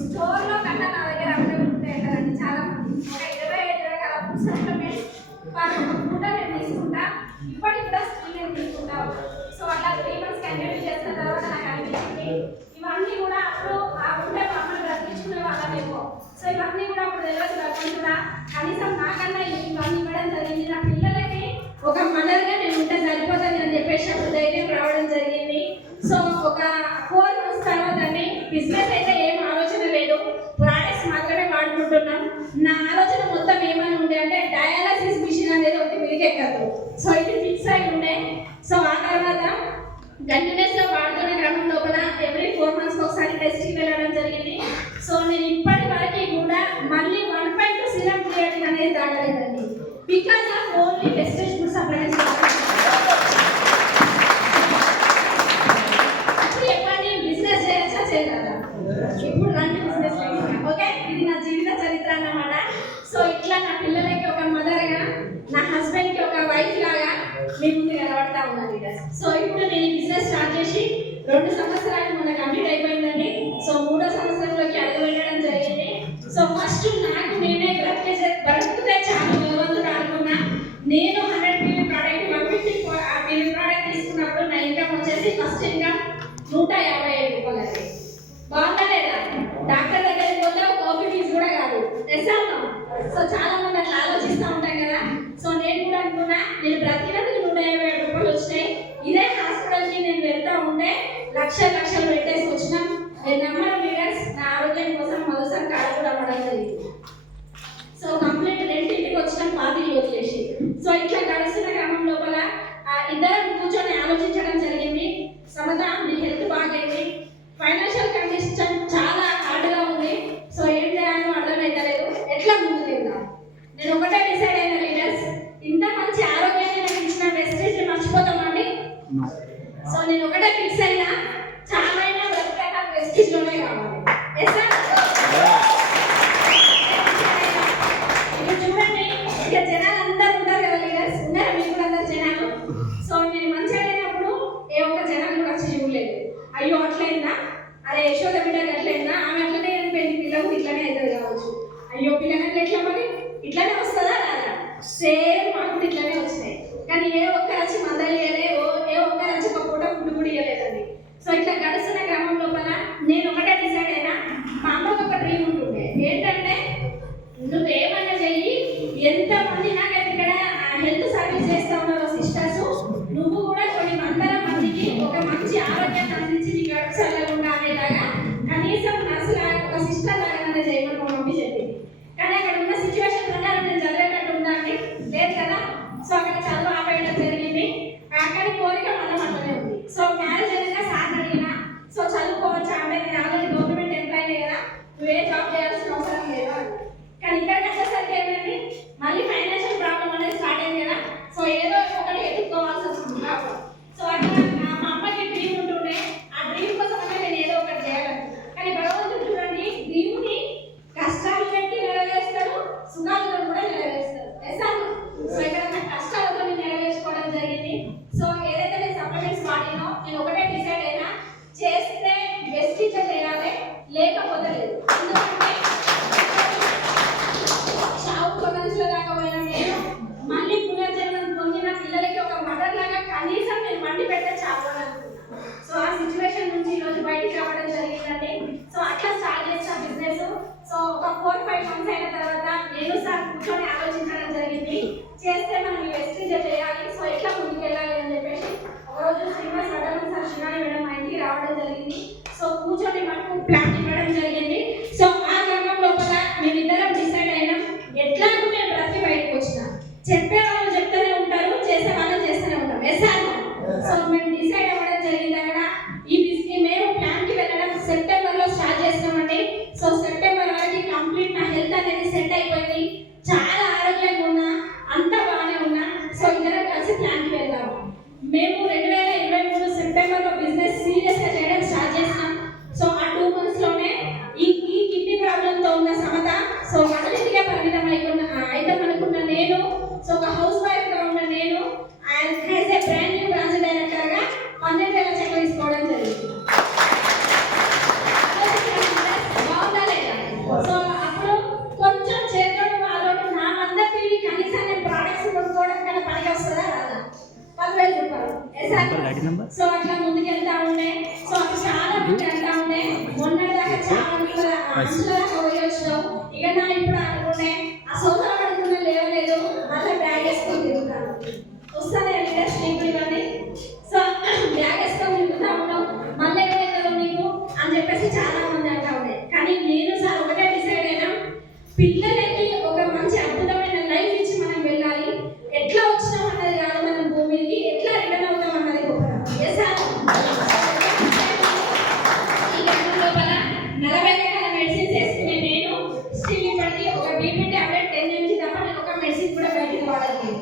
స్టోర్లో కన్నా నా దగ్గర అవైలబుల్ ఉంటాయి కదండి. చాలా మంది ఒక 25 రకాల ఫుడ్ సప్లిమెంట్స్ పూట నేను తీసుకుంటా. ఇప్పటికి కూడా స్టిల్ నేను తీసుకుంటా. సో అట్లా 3 months కంటిన్యూ చేసిన తర్వాత నాకు అనిపించింది ఇవన్నీ కూడా అప్పుడు ఆ ఉంటే మమ్మల్ని బ్రతికించుకునే వాళ్ళమేమో. సో ఇవన్నీ కూడా అప్పుడు తెలియదు కాకుండా కనీసం నాకన్నా ఇవన్నీ ఇవ్వడం జరిగింది. నా పిల్లలకి ఒక మదర్గా నేను ఉంటే సరిపోతుంది అని చెప్పేసి అప్పుడు ధైర్యం రావడం జరిగింది. సో ఒక 4 months తర్వాత బిజినెస్ అయితే ఏం ఆలోచన లేదు, ప్రోడక్ట్స్ మాత్రమే వాడుకుంటున్నాం. నా ఆలోచన మొత్తం ఏమని ఉండే అంటే డయాలసిస్ మిషన్ అనేది ఒకటి మిలికెక్కదు. సో ఇది ఫిక్స్ అయి ఉండే. సో ఆ తర్వాత కంటిన్యూస్గా వాడుతున్న క్రమం లోపల ఎవ్రీ 4 months ఒకసారి టెస్ట్కి వెళ్ళడం జరిగింది. సో నేను ఇప్పటి వరకు కూడా మళ్ళీ 1.2 సీరం క్రియేటిన్ అనేది దాటలేదండి. Because of only wastage food supplements. చెప్పండి బిజినెస్ చేయొచ్చా చేయగలరా? ఇప్పుడు రండి బిజినెస్ ఓకే. ఇది నా జీవిత చరిత్ర అన్నమాట. సో ఇట్లా నా పిల్లలకి ఒక మదర్గా, నా హస్బెండ్కి ఒక వైఫ్ లాగా మీ ముందు కనబడతా ఉన్నాను. సో ఇప్పుడు నేను ఈ బిజినెస్ స్టార్ట్ చేసి 2 సంవత్సరాలు మొన్న కంప్లీట్ అయిపోయిందండి. సో 3వ సంవత్సరంలోకి అడుగు పెట్టడం జరిగింది. సో ఫస్ట్ నాకు నేనే బ్రతికితే చాలు భగవంతుడు అనుకున్నా. నేను 100 ml ప్రోడక్ట్ 150 ml ప్రోడక్ట్ తీసుకున్నప్పుడు నా ఇన్కమ్ వచ్చేసి ఫస్ట్ ఇన్కమ్ 157 రూపాయలు. బాగుందా లేదా? డాక్టర్ దగ్గరికి పోతే కాఫీ ఫీజు కూడా కాదు. తెస్తాను. సో చాలా మంది అట్లా ఆలోచిస్తూ ఉంటాం కదా. సో నేను కూడా అనుకున్నా నేను బ్రతికినందుకు 157 రూపాయలు వచ్చినాయి. ఇదే హాస్పిటల్కి నేను వెళ్తా ఉంటే లక్షలు పెట్టేసి వచ్చినాం. నేను నమ్మరు లీడర్స్, నా ఆరోగ్యం కోసం మొదటిసారి కాడ కూడా అవ్వడం జరిగింది. సో కంప్లీట్ రెండింటికి వచ్చినాం పాతిలు వదిలేసి. సో ఇట్లా గడుస్తున్న క్రమం లోపల ఇద్దరం కూర్చొని ఆలోచించడం జరిగింది. సమత నీ హెల్త్ బాగైంది, ఫైనాన్షియల్ కండిషన్ చాలా హార్డ్గా ఉంది. సో ఏం చేయాలో అర్థమైతలేదు, ఎట్లా ముందుకు వెళ్దాం. నేను ఒకటే డిసైడ్ అయిన లీడర్స్, ఇంత మంచి ఆరోగ్యాన్ని నాకు ఇచ్చిన వెస్టేజ్ మర్చిపోతామండి. సో నేను ఒకటే ఫిక్స్ అయినా చాలా బ్రతకాక వెస్టేజ్లోనే కావాలి. ఇప్పుడు చూడండి ఇక జనాలు అందరూ ఉంటారు కదా లీడర్స్, ఉన్నారా మీరు కూడా అందరు జనాలు? సో నేను మంచిగా అయినప్పుడు ఏ ఒక్క జనాలు కూడా వచ్చి చూడలేదు. అయ్యో అట్లయిందా, అరే యశోద బిడ్డకి అట్లయిందా, ఆమె అట్లనే అనిపోయింది, పిల్లలకు ఇట్లనే అవుతుంది కావచ్చు. అయ్యో పిల్లలకి ఎట్లా మరి ఇట్లనే వస్తుందా రాదా? సేమ్ మాకు ఇట్లనే వచ్చినాయి. కానీ ఏ ఒక్కరు వచ్చి మందలు ఇవ్వలే, ఏ ఒక్కరు వచ్చి ఒక పూట ఫుడ్ కూడా ఇవ్వలేదండి. సో ఇట్లా గడుస్తున్న క్రమం లోపల నేను ఒకటే డిసైడ్ అయినా. మా అమ్మకు ఒక డ్రీమ్ ఉంటుండే, ఏంటంటే నువ్వేమన్నా చెయ్యి, ఎంతమంది నాకైతే ఇక్కడ హెల్త్ సర్వీస్ చేస్తా ఉన్నారో సిస్టర్స్, నువ్వు కూడా కొన్ని వందల మందికి ఒక మంచి ఆరోగ్యాన్ని అందించి నీ గడుపు చల్లకుండా అనేలాగా కనీసం నర్సు లాగా ఒక సిస్టర్ లాగా చేయమని మా మమ్మీ చెప్పింది. కానీ అక్కడ ఉన్న సిచ్యువేషన్ ప్రకారం నేను చదివేటట్టు ఉందా అండి? లేదు కదా. సో అక్కడ చదువు ఆపేయడం జరిగింది. కానీ కోరిక మనం అట్లనే ఉంది. సో మ్యారేజ్ అయినా సార్ అడిగినా సో చదువుకోవచ్చా అంటే నేను ఆల్రెడీ గవర్నమెంట్ ఎంప్లాయీ కదా, నువ్వే జాబ్ చేయాల్సిన అవసరం లేదా. కానీ ఇక్కడికి వచ్చేసరికి ఏమైంది, మళ్ళీ ఫైనాన్షియల్ ప్రాబ్లం అనేది స్టార్ట్ అయింది కదా. సో ఏదో ఒకటి ఎదుర్కోవాల్సి వస్తుంది. సో అట్లా మా అమ్మకి డ్రీమ్ ఉంటుండే, ఆ డ్రీమ్ కోసం అంటే నేను ఏదో ఒకటి చేయాలని. కానీ భగవంతుడు చూడండి, డ్రీమ్ని కష్టాలు పెట్టి నెరవేరుస్తాడు, సుఖాలు చేస్తే మనం వెస్టీజ్ చేయాలి. సో ఎట్లా ముందుకు వెళ్ళాలి అని చెప్పేసి ఒకరోజు శ్రీనివాస్ వడ్డమన్ సార్ శివాని మేడం మా ఇంటికి రావడం జరిగింది. సో కూర్చొని మనకు ప్లాన్ ఇవ్వడం జరిగింది. సో ఆ క్రమం లోపల మేమిద్దరం డిసైడ్ అయినాం, ఎట్లాగూ మేము ప్రతి బయటకు వచ్చినాం, చెప్పే వాళ్ళు చెప్తూనే ఉంటారు, చేసే వాళ్ళు చేస్తూనే ఉంటాం. సో మేము డిసైడ్ అవ్వడం జరిగింది. అక్కడ మేము ప్లాన్ కి వెళ్ళడం సెప్టెంబర్ లో స్టార్ట్ చేస్తామండి. సో సెప్టెంబర్ వరకు కంప్లీట్ నా హెల్త్ అనేది సెట్ అయిపోయింది, చాలా ఆరోగ్యంగా ఉన్నా, అంతా బాగానే ఉన్నా. సో ఇద్దరం కలిసి ప్లాన్ కి వెళ్ళాము. మేము 2023 సెప్టెంబర్ లో బిజినెస్ సీరియస్ గా చేయడం స్టార్ట్ చేసినాం. సో ఆ 2 months లోనే ఈ కిడ్నీ ప్రాబ్లమ్ తో ఉన్న సమత సో అన్నిటికే పరిమితం అనుకున్న నేను, సో ఒక హౌస్ వైఫ్ గా ఉన్న నేను as a brand new branch director గా 12,000 చెక్ తీసుకోవడం జరిగింది. బాగుందా లేదా? సో అప్పుడు కొంచెం చేతులు వాళ్ళు నా అందరికీ కనీసం నేను ప్రోడక్ట్స్ కొనుక్కోవడం కన్నా పనికి వస్తుందా రాదా? 10,000 రూపాయలు. సో అట్లా ముందుకు వెళ్తా ఉండే. సో అక్కడ చాలా మంది వెళ్తా ఉండే. మొన్నటి దాకా చాలా వచ్చినావు. ఇక నా ఇప్పుడు అనుకుంటే ఆ సోదరు అనుకున్న లేవలేదు, మళ్ళీ బ్యాగ్ వేసుకొని తిరుగుతాను. వస్తానే లీడర్షిప్ ఇవన్నీ. సో బ్యాగ్ వేసుకొని తిరుగుతా ఉన్నావు, మళ్ళీ ఏమైనా నీకు అని చెప్పేసి చాలా మంది అంటా ఉండే. కానీ నేను సార్ ఒకటే డిసైడ్ అయినా, పిల్లలకి ఒక మంచి అద్భుతమైన లైఫ్ ఇచ్చి మనం వెళ్ళాలి. ఎట్లా వచ్చినాం అన్నది కాదు, మనం భూమికి ఎట్లా రిటర్న్ అవుతాం అన్నది గొప్ప. సార్ ఈ గంటల లోపల 40 రకాల మెడిసిన్స్ వేసుకునే నేను స్టిల్ ఇప్పటికీ ఒక బీపీ టాబ్లెట్ 10 mg తప్ప నేను ఒక మెడిసిన్ కూడా బయటకు వాడలేదు.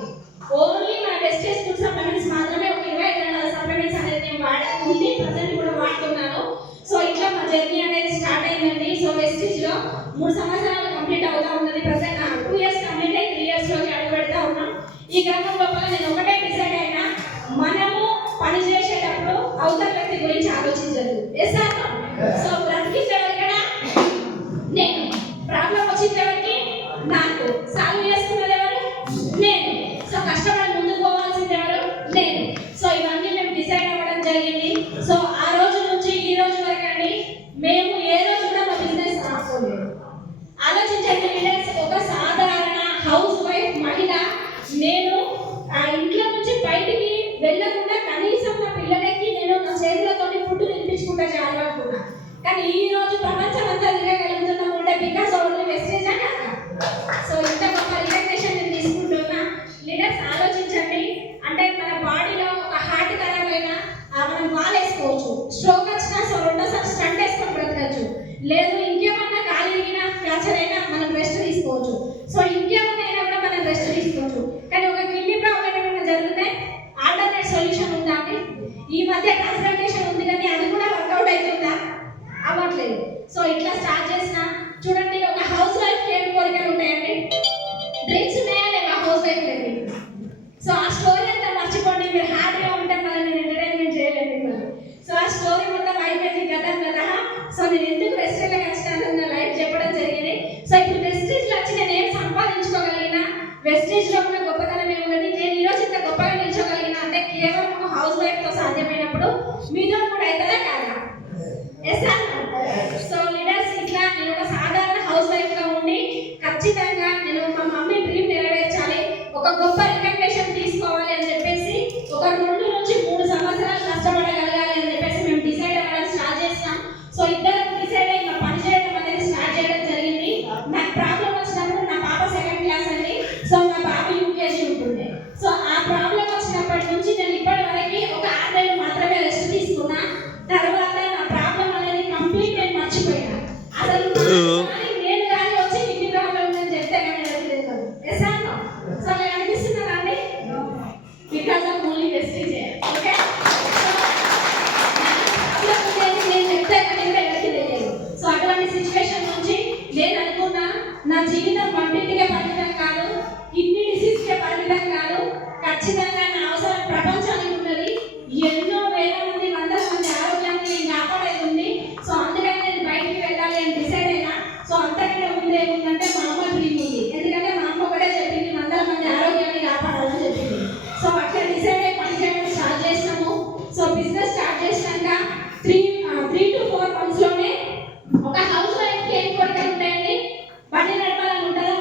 ఓన్లీ మన వెస్టేజ్ ఫుడ్ సప్లిమెంట్స్ మాత్రమే ఒక 25 రకాల సప్లిమెంట్స్ అనేది నేను వాడుతుంది, ప్రజెంట్ కూడా వాడుతున్నాను. సో ఇట్లా మా జర్నీ అనేది స్టార్ట్ అయిందండి. సో వెస్టేజ్ లో 3 సంవత్సరాలు కంప్లీట్ అవుతా ఉన్నది. ప్రజెంట్ 2 years కంప్లీట్ అయ్యి 3 years లోకి అడుగు పెడతా ఉన్నాం. ఈ క్రమం లోపల నేను ఒకటే డిసైడ్ అయినా, మనము పని చేసేటప్పుడు అవతల వ్యక్తి గురించి ఆలోచించదు. సో బ్రతికించేవారు కదా నేను, ప్రాబ్లం వచ్చింది నాకు, సాల్వ్ చేసుకున్నది ఎవరు? నేను. సో కష్టపడి ముందుకు పోవాల్సింది ఎవరు? నేను. సో ఇవన్నీ మేము డిసైడ్ అవ్వడం జరిగింది. సో ఆ రోజు నుంచి ఈ రోజు వరకు అండి మేము ఏ రోజు కూడా మా బిజినెస్ ఆపుకోలేదు. ఆలోచించండి లీడర్స్, ఒక సాధారణ హౌస్ వైఫ్ మహిళ నేను ఆ ఇంట్లో నుంచి బయటికి వెళ్ళకుండా కనీసం నా పిల్లలకి నేను నా చేతులతో ఫుడ్ తినిపించుకుంటా చేయాలనుకున్నా. కానీ ఈ రోజు ప్రపంచం అంతా తిరగలుగుతున్నాం ఉంటే బికాస్ ఓన్లీ వెస్టేజ్ అని. సో ఇంత గొప్ప రికగ్నిషన్ నేను తీసుకుంటున్నా. లీడర్స్ ఆలోచించండి, అంటే మన బాడీలో ఒక హార్ట్ ఖరాబ్ అయినా మనం వాల్ వేసుకోవచ్చు, స్ట్రోక్ వచ్చినా సో రెండోసారి స్టంట్ వేసుకొని బ్రతకచ్చు, లేదు ఇంకేమన్నా కాలు ఇరిగినా ఫ్రాక్చర్ అయినా మనం రెస్ట్ తీసుకోవచ్చు. సో ఇంకేమన్నా అయినా కూడా మనం రెస్ట్ తీసుకోవచ్చు. కానీ ఒక కిడ్నీ ప్రాబ్లం ఏమైనా జరిగితే ఆల్టర్నేట్ సొల్యూషన్ ఉందా అండి? ఈ మధ్య ట్రాన్స్ప్లాంటేషన్ ఉంది కానీ అది కూడా వర్కౌట్ అవుతుందా? అవ్వట్లేదు. సో ఇట్లా స్టార్ట్ చేసిన చూడండి, ఒక హౌస్ వైఫ్ ఏం కోరికలు ఉంటాయండి? డ్రీమ్స్ ఉన్నాయా లేవా హౌస్ వైఫ్ లేవి? సో ఆ స్టోరీ అంతా మర్చిపోండి, మీరు హ్యాపీగా ఉంటే మళ్ళీ నేను ఎంటర్టైన్మెంట్ చేయలేదు మిమ్మల్ని. సో ఆ స్టోరీ మొత్తం అయిపోయింది గతం కదా. సో నేను ఎందుకు వెస్టేజ్లోకి వచ్చినాను నా లైఫ్ చెప్పడం జరిగింది. సో ఇప్పుడు వెస్టేజ్లో వచ్చి నేను ఏం సంపాదించుకోగలిగినా, వెస్టేజ్లో ఉన్న గొప్పతనం ఏమున్నది, నేను ఈరోజు ఇంత గొప్పగా నిల్చోగలిగినా అంటే కేవలం ఒక హౌస్ వైఫ్తో సాధ్యమైనప్పుడు మీతో కూడా అవుతుందా కాదా? సో లీడర్స్ ఇట్లా నేను ఒక సాధారణ హౌస్ వైఫ్ గా ఉండి ఖచ్చితంగా నేను మా మమ్మీ డ్రీమ్ నెరవేర్చాలి, ఒక గొప్ప రికగ్నిషన్ తీసుకోవాలి అని చెప్పేసి ఒక 2 నుంచి 3 సంవత్సరాలు కష్టపడగలగాలి అని చెప్పేసి మేము డిసైడ్ అవ్వడం స్టార్ట్ చేస్తాం. సో ఇద్దరం డిసైడ్ అయ్యి మా పని చేయడం అనేది స్టార్ట్ చేయడం జరిగింది. నాకు ప్రాబ్లం వచ్చినప్పుడు నా పాప 2nd క్లాస్ అండి. సో మా బాబు యూకేజీ ఉంటుంది. సో ఆ ప్రాబ్లం వచ్చినప్పటి నుంచి నేను ఇప్పటి వరకు ఒక 6 నెలలు మాత్రమే రెస్ట్ తీసుకున్నా. తర్వాత నా ప్రాబ్లం అనేది కంప్లీట్ నేను మర్చిపోయినా. అసలు నేను కానీ వచ్చి కిడ్నీ ప్రాబ్లం ఉందని చెప్తే కానీ తెలియదు. సో అలా అనిపిస్తున్నారా అండి? Because of only wastage. Okay, నేను చెప్తే కానీ ఎవరికి తెలియదు. సో అటువంటి సిచ్యువేషన్ నుంచి నేను అనుకున్నా నా జీవితం వంటింటికే పరిమితం కాదు, కిడ్నీ డిసీజ్కే పరిమితం కాదు, ఖచ్చితంగా నా అవసరం ప్రపంచానికి ఉన్నది. ఎన్నో వేల మంది, వందల మంది ఆరోగ్యాన్ని నేను కాపాడేది ఉంది. సో అందుకని నేను బయటికి వెళ్ళాలి అని డిసైడ్ అయినా. సో అంతకంటే ముందు ఏముందంటే మా అమ్మ డ్రీమ్ ఉంది. ఎందుకంటే మా అమ్మ ఒకటే చెప్పింది, వందల మంది ఆరోగ్యాన్ని కాపాడాలని చెప్పింది. సో అట్లా డిసైడ్ అయ్యి పని చేయడం స్టార్ట్ చేసినాము. సో బిజినెస్ స్టార్ట్ చేసినాక 3 to 4 months లోనే ఒక హౌస్ వైఫ్కి ఏం కోరికలు ఉంటాయండి? బండి నడపాలని ఉంటుందా?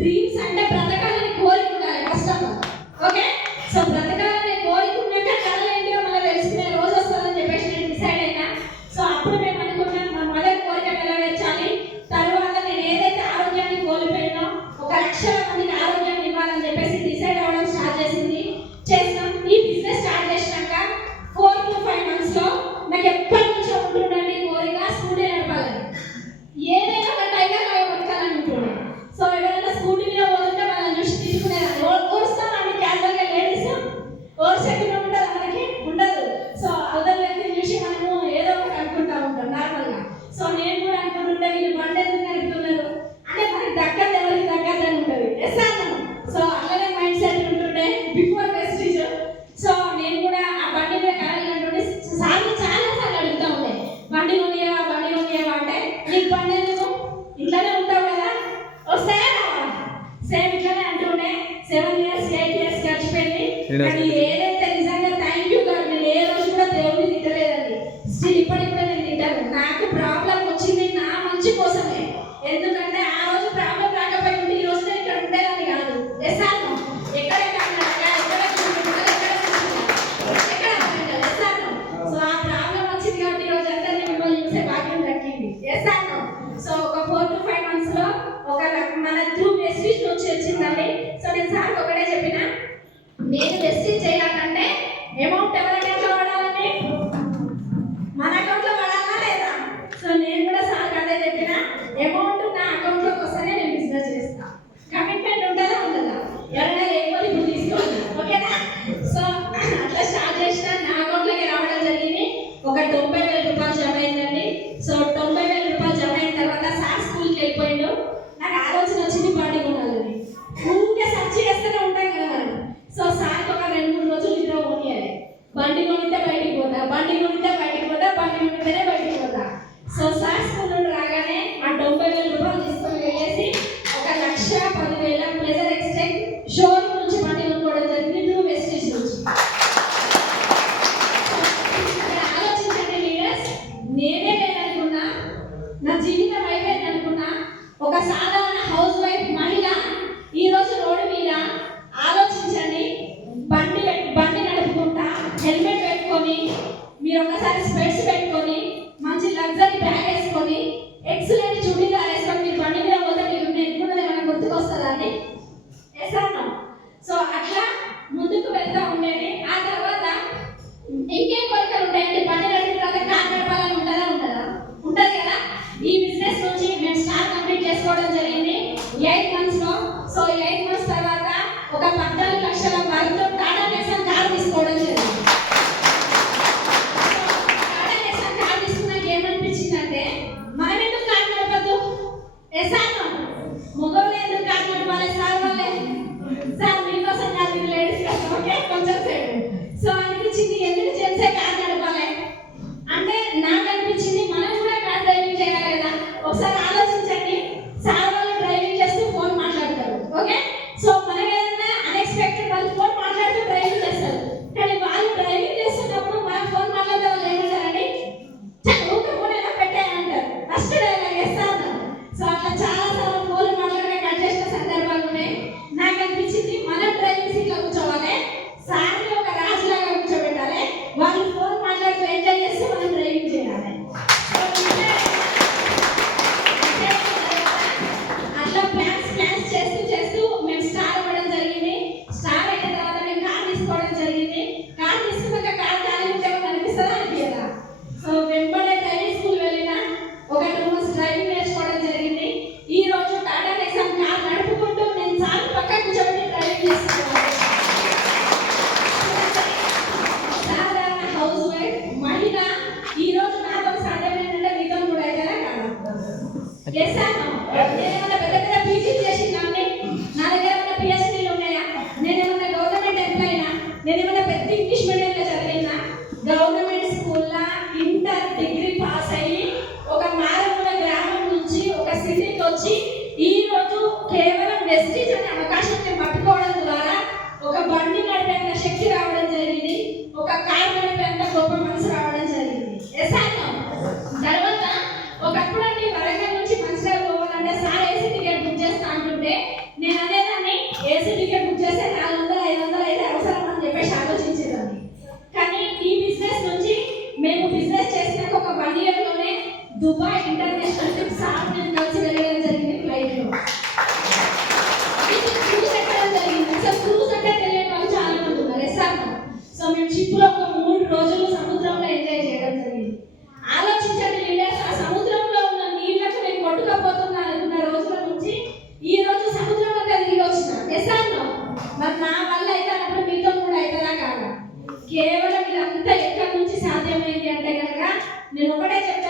డ్రీమ్స్ అంటే బ్రతకాలని కోరిక ఉండాలి first of all. Okay, so బ్రతకాలని కోరిక ఉన్నాక కళలు ఏంటో మనకు తెలుసుకునే రోజు వస్తుందని చెప్పేసి నేను డిసైడ్ అయినా. సో అప్పుడు మేము అనుకున్నాం మా మదర్ కోరిక నెరవేర్చాలి. తర్వాత నేను ఏదైతే ఆరోగ్యాన్ని కోల్పోయినో 1 లక్షల మందికి ఆరోగ్యాన్ని ఇవ్వాలని చెప్పేసి డిసైడ్ అవ్వడం స్టార్ట్ చేసినాం. ఈ బిజినెస్ స్టార్ట్ చేసినాక 4 to 5 months లో నాకు ఎప్పటి నుంచో ఉంటుండండి కోరిక స్కూటీ నడపాలని, ఏదైనా ఒక టైగర్ లాగా బతకాలని ఉంటుండే. సో ఎవరైనా స్కూటీ మీద పోతుంటే వాళ్ళని చూసి తీసుకునేదాన్ని. ఓడుస్తాను అని క్యాజువల్గా లేడీస్ ఓర్చకుండా ఉంటుంది, మనకి ఉండదు. సో అవతల వ్యక్తిని చూసి మనము ఏదో ఒకటి అనుకుంటా ఉంటాం నార్మల్గా. సో నేను కూడా అనుకుంటుంటే వీళ్ళు బండి ఎందుకు నడుపుతున్నారు అంటే మనకి దక్కదు, ఎవరికి దక్కదు అని ఉంటుంది. సో అలానే మైండ్ సెట్ ఉంటుండే బిఫోర్ వెస్టీజ్. సో నేను కూడా ఆ బండి మీద కలగాలంటుండే. సార్లు చాలా సార్లు అడుగుతూ ఉండే, బండి కొనియవా అంటే, నీకు బండి ఎందుకు, ఇట్లానే ఉంటావు కదా, వస్తాయా రావా, సేమ్ ఇట్లానే అంటుండే. 7 years 8 years గడిచిపోయింది. కానీ ఏదైతే నిజంగా థ్యాంక్ యూ గాడ్, నేను ఏ రోజు కూడా దేవుడిని తిట్టలేదండి. స్టిల్ ఇప్పటికి కూడా నేను తింటాను. నాకు ప్రాబ్లం వచ్చింది నా మంచి కోసమే. ఎందుకంటే ఆ రోజు ప్రాబ్లం రాకపోయి ఉంటే ఈ రోజు నేను ఇక్కడ ఉండేదాన్ని కాదు. ఎసాను ఎక్కడ సో ఆ ప్రాబ్లం వచ్చింది కాబట్టి ఈ రోజు అంతా నేను మిమ్మల్ని చూసే భాగ్యం దక్కింది. ఎసాను సో ఒక 4 to 5 months లో మన త్రూ వెస్టీజ్ వచ్చి వచ్చిందండి. సో నేను సార్ ఒకటే చెప్పిన, నేను వెస్టీజ్ చేయాలంటే అమౌంట్ ఎవరి అకౌంట్లో పడాలండి, మన అకౌంట్లో పడాలా లేదా. సో నేను కూడా సార్ అదే చెప్పిన, అమౌంట్ నా అకౌంట్లోకి వస్తేనే నేను బిజినెస్ చేస్తాను. కమిట్మెంట్ ఉంటుందా ఉండదా, ఎవరైనా లేకపోతే ఇప్పుడు తీసుకోండి, ఓకేనా. సో అట్లా స్టార్ట్ చేసిన నా అకౌంట్లోకి రావడం జరిగింది. ఒక 90,000 రూపాయలు జమ అయిందండి. సో 90,000 రూపాయలు జమ అయిన తర్వాత సార్ స్కూల్కి వెళ్ళిపోయిండు. నాకు ఆలోచన వచ్చింది బండి కొనాలని. ఊరికే సర్చ్ చేస్తూనే ఉంటాం కదా మనం. సో సార్కి ఒక 2-3 రోజులు నిద్ర కొనియాలి. బండి కొనితే బయటికి పోతా, బండి కొనితేనే బయటికి పోతా. సో సార్ స్కూల్ నుండి రాగానే ఆ 90,000 రూపాయలు తీసుకొని వెళ్ళేసి 1,10,000 ప్లెజర్ ఎక్స్టెంట్ షోరూమ్ నుంచి బండి కొనుక్కోవడం జరిగింది, న్యూ వెస్టీజ్ నుంచి. ఆలోచించండి లీడర్స్, నేనే లేదనుకున్నా, నా జీవితం అయిపోయింది అనుకున్నా, ఒక సాధారణ హౌస్ వైఫ్ మహిళ ఈ రోజు రోడ్డు మీద ఆలోచించండి, బండి నడుపుకుంటా హెల్మెట్ పెట్టుకొని, మీరు ఒకసారి స్పెట్స్ పెట్టుకొని, మంచి లగ్జరీ బ్యాగ్ వేసుకొని, ఎక్సలెంట్ చుడీదార్ వేసుకొని మీరు బండి మీద పోతే మీకు నేర్చుకున్నది ఏమైనా గుర్తుకొస్తుందా అండి. ఎసాను సో అట్లా ముందుకు వెళ్తా ఉండేది. ఆ తర్వాత ఇంకేం కోరికలు ఉంటాయండి, బండి నడిపిన తర్వాత కార్ నడపాలని ఉంటుందా ఉంటుంది కదా. ఈ బిజినెస్ నుంచి మేము స్టార్ కంప్లీట్ చేసుకోవడం జరిగింది 8 months లో. సో 8 months తర్వాత ఒక 14 లక్షల వరకు టాటా నెక్సాన్ కార్ తీసుకోవడం జరిగింది. టాటా నెక్సాన్ కార్ తీసుకున్నాక ఏమనిపించిందంటే, మనం ఎందుకు కార్ నడపద్దు, ఎసాను మొగోళ్ళు ఎందుకు కార్ నడపాలి, సార్ వాళ్ళే, సార్ మీకోసం కాదు, మీరు లేడీస్ కదా, ఓకే కొంచెం సేపు. సో అనిపించింది ఎందుకు జెంట్సే కార్ నడపాలి అంటే, నాకు అనిపించింది మనం కూడా కార్ డ్రైవింగ్ చేయాలి కదా. ఒకసారి ఆలోచించండి, సార్ వాళ్ళు డ్రైవింగ్ చేస్తూ ఫోన్ మాట్లాడతారు, ఓకే. సో మనం ఏదైనా అన్ఎక్స్పెక్టెడ్ వాళ్ళు ఫోన్ మాట్లాడుతూ డ్రైవింగ్ చేస్తారు. కానీ వాళ్ళు డ్రైవింగ్ చేస్తున్నప్పుడు మనం ఫోన్ మాట్లాడితే వాళ్ళు ఏమంటారండి, ఊరికే ఫోన్ ఎలా పెట్టాయంటారు. ఫస్ట్ డైలాగ్ వేస్తాను. సో అట్లా చాలా సార్లు ఫోన్ మాట్లాడక కట్ చేసిన సందర్భాలు ఉన్నాయి. నాకు అనిపించింది మనం డ్రైవింగ్ సీట్లో కూర్చోవాలి, సార్ని ఒక రాజులాగా కూర్చోబెట్టాలి, వాళ్ళు ఫోన్ మాట్లాడుతూ ఎంజాయ్ చేస్తూ మనం డ్రైవింగ్ చేయాలి. అట్లా ప్లాన్స్ చేస్తూ మేము స్టార్ అవ్వడం జరిగింది. స్టార్ అయిన తర్వాత మేము కార్ తీసుకోవడం జరిగింది. కార్ తీసుకున్నాక కార్ ఖాళీ ఉంటే అనిపిస్తుందా అనిపించదా. సో వెంబడే డ్రైవింగ్ స్కూల్ వెళ్ళిన ఒక 2 months డ్రైవింగ్ నేర్చుకోవడం జరిగింది. ఈ రోజు టాటా నెక్సాన్ కార్ నడుపుకుంటూ నేను సార్ పక్క కూర్చోబెట్టి డ్రైవింగ్ చేస్తున్నాను. సాధారణ హౌస్ వైఫ్ మహిళ ఈ రోజు నాతో సాధ్యమైందంటే మీతో కూడా అయితే కాదు. చేశాను. నేనేమన్నా పెద్ద పీజీ చేసిందండి, నా దగ్గర ఏమన్నా పిహెచ్డీలు ఉన్నాయా, నేనేమన్నా గవర్నమెంట్ ఎంప్లాయీనా, నేనేమన్నా పెద్ద ఇంగ్లీష్ మీడియంలో చదివినా, గవర్నమెంట్ స్కూల్లో ఇంటర్ డిగ్రీ పాస్ అయ్యి ఒక మారుమూల గ్రామం నుంచి ఒక సిటీకి వచ్చి ఈ రోజు కేవలం వెస్టీజ్ అనే అవకాశాన్ని పట్టుకోవడం ద్వారా ఒక బండి నడిపేంత శక్తి రావడం జరిగింది, ఒక కార్ నడిపేంత గొప్ప మనసు రావడం జరిగింది. ఎసాను తర్వాత ఒకప్పుడు అండి వరంగల్ నుంచి మంచిర్యాల పోవాలంటే సార్ ఏసీ టికెట్ బుక్ చేస్తా అంటుంటే నేను క్రూజ్ ఎక్కడం జరిగింది. అసలు క్రూజ్ అంటే తెలియని వాళ్ళు చాలా మంది ఉన్నారు. సో మేము షిప్ లో ఒక 3 రోజులు సముద్రంలో ఎంజాయ్ చేయడం జరిగింది. ఆలోచించండి లీడర్స్, ఆ సముద్రంలో ఉన్న నీళ్లకు నేను కొట్టుకపోతున్న రోజుల నుంచి ఈ రోజు సముద్రంలో తిరిగి వచ్చిన. ఎస్ఆర్లో మరి నా వల్ల అయితే అప్పుడు మీతో కూడా అవుతుందా కాదా? కేవలం ఇదంతా ఎక్కడి నుంచి సాధ్యమైంది అంటే కనుక నేను ఒకటే చెప్తాను.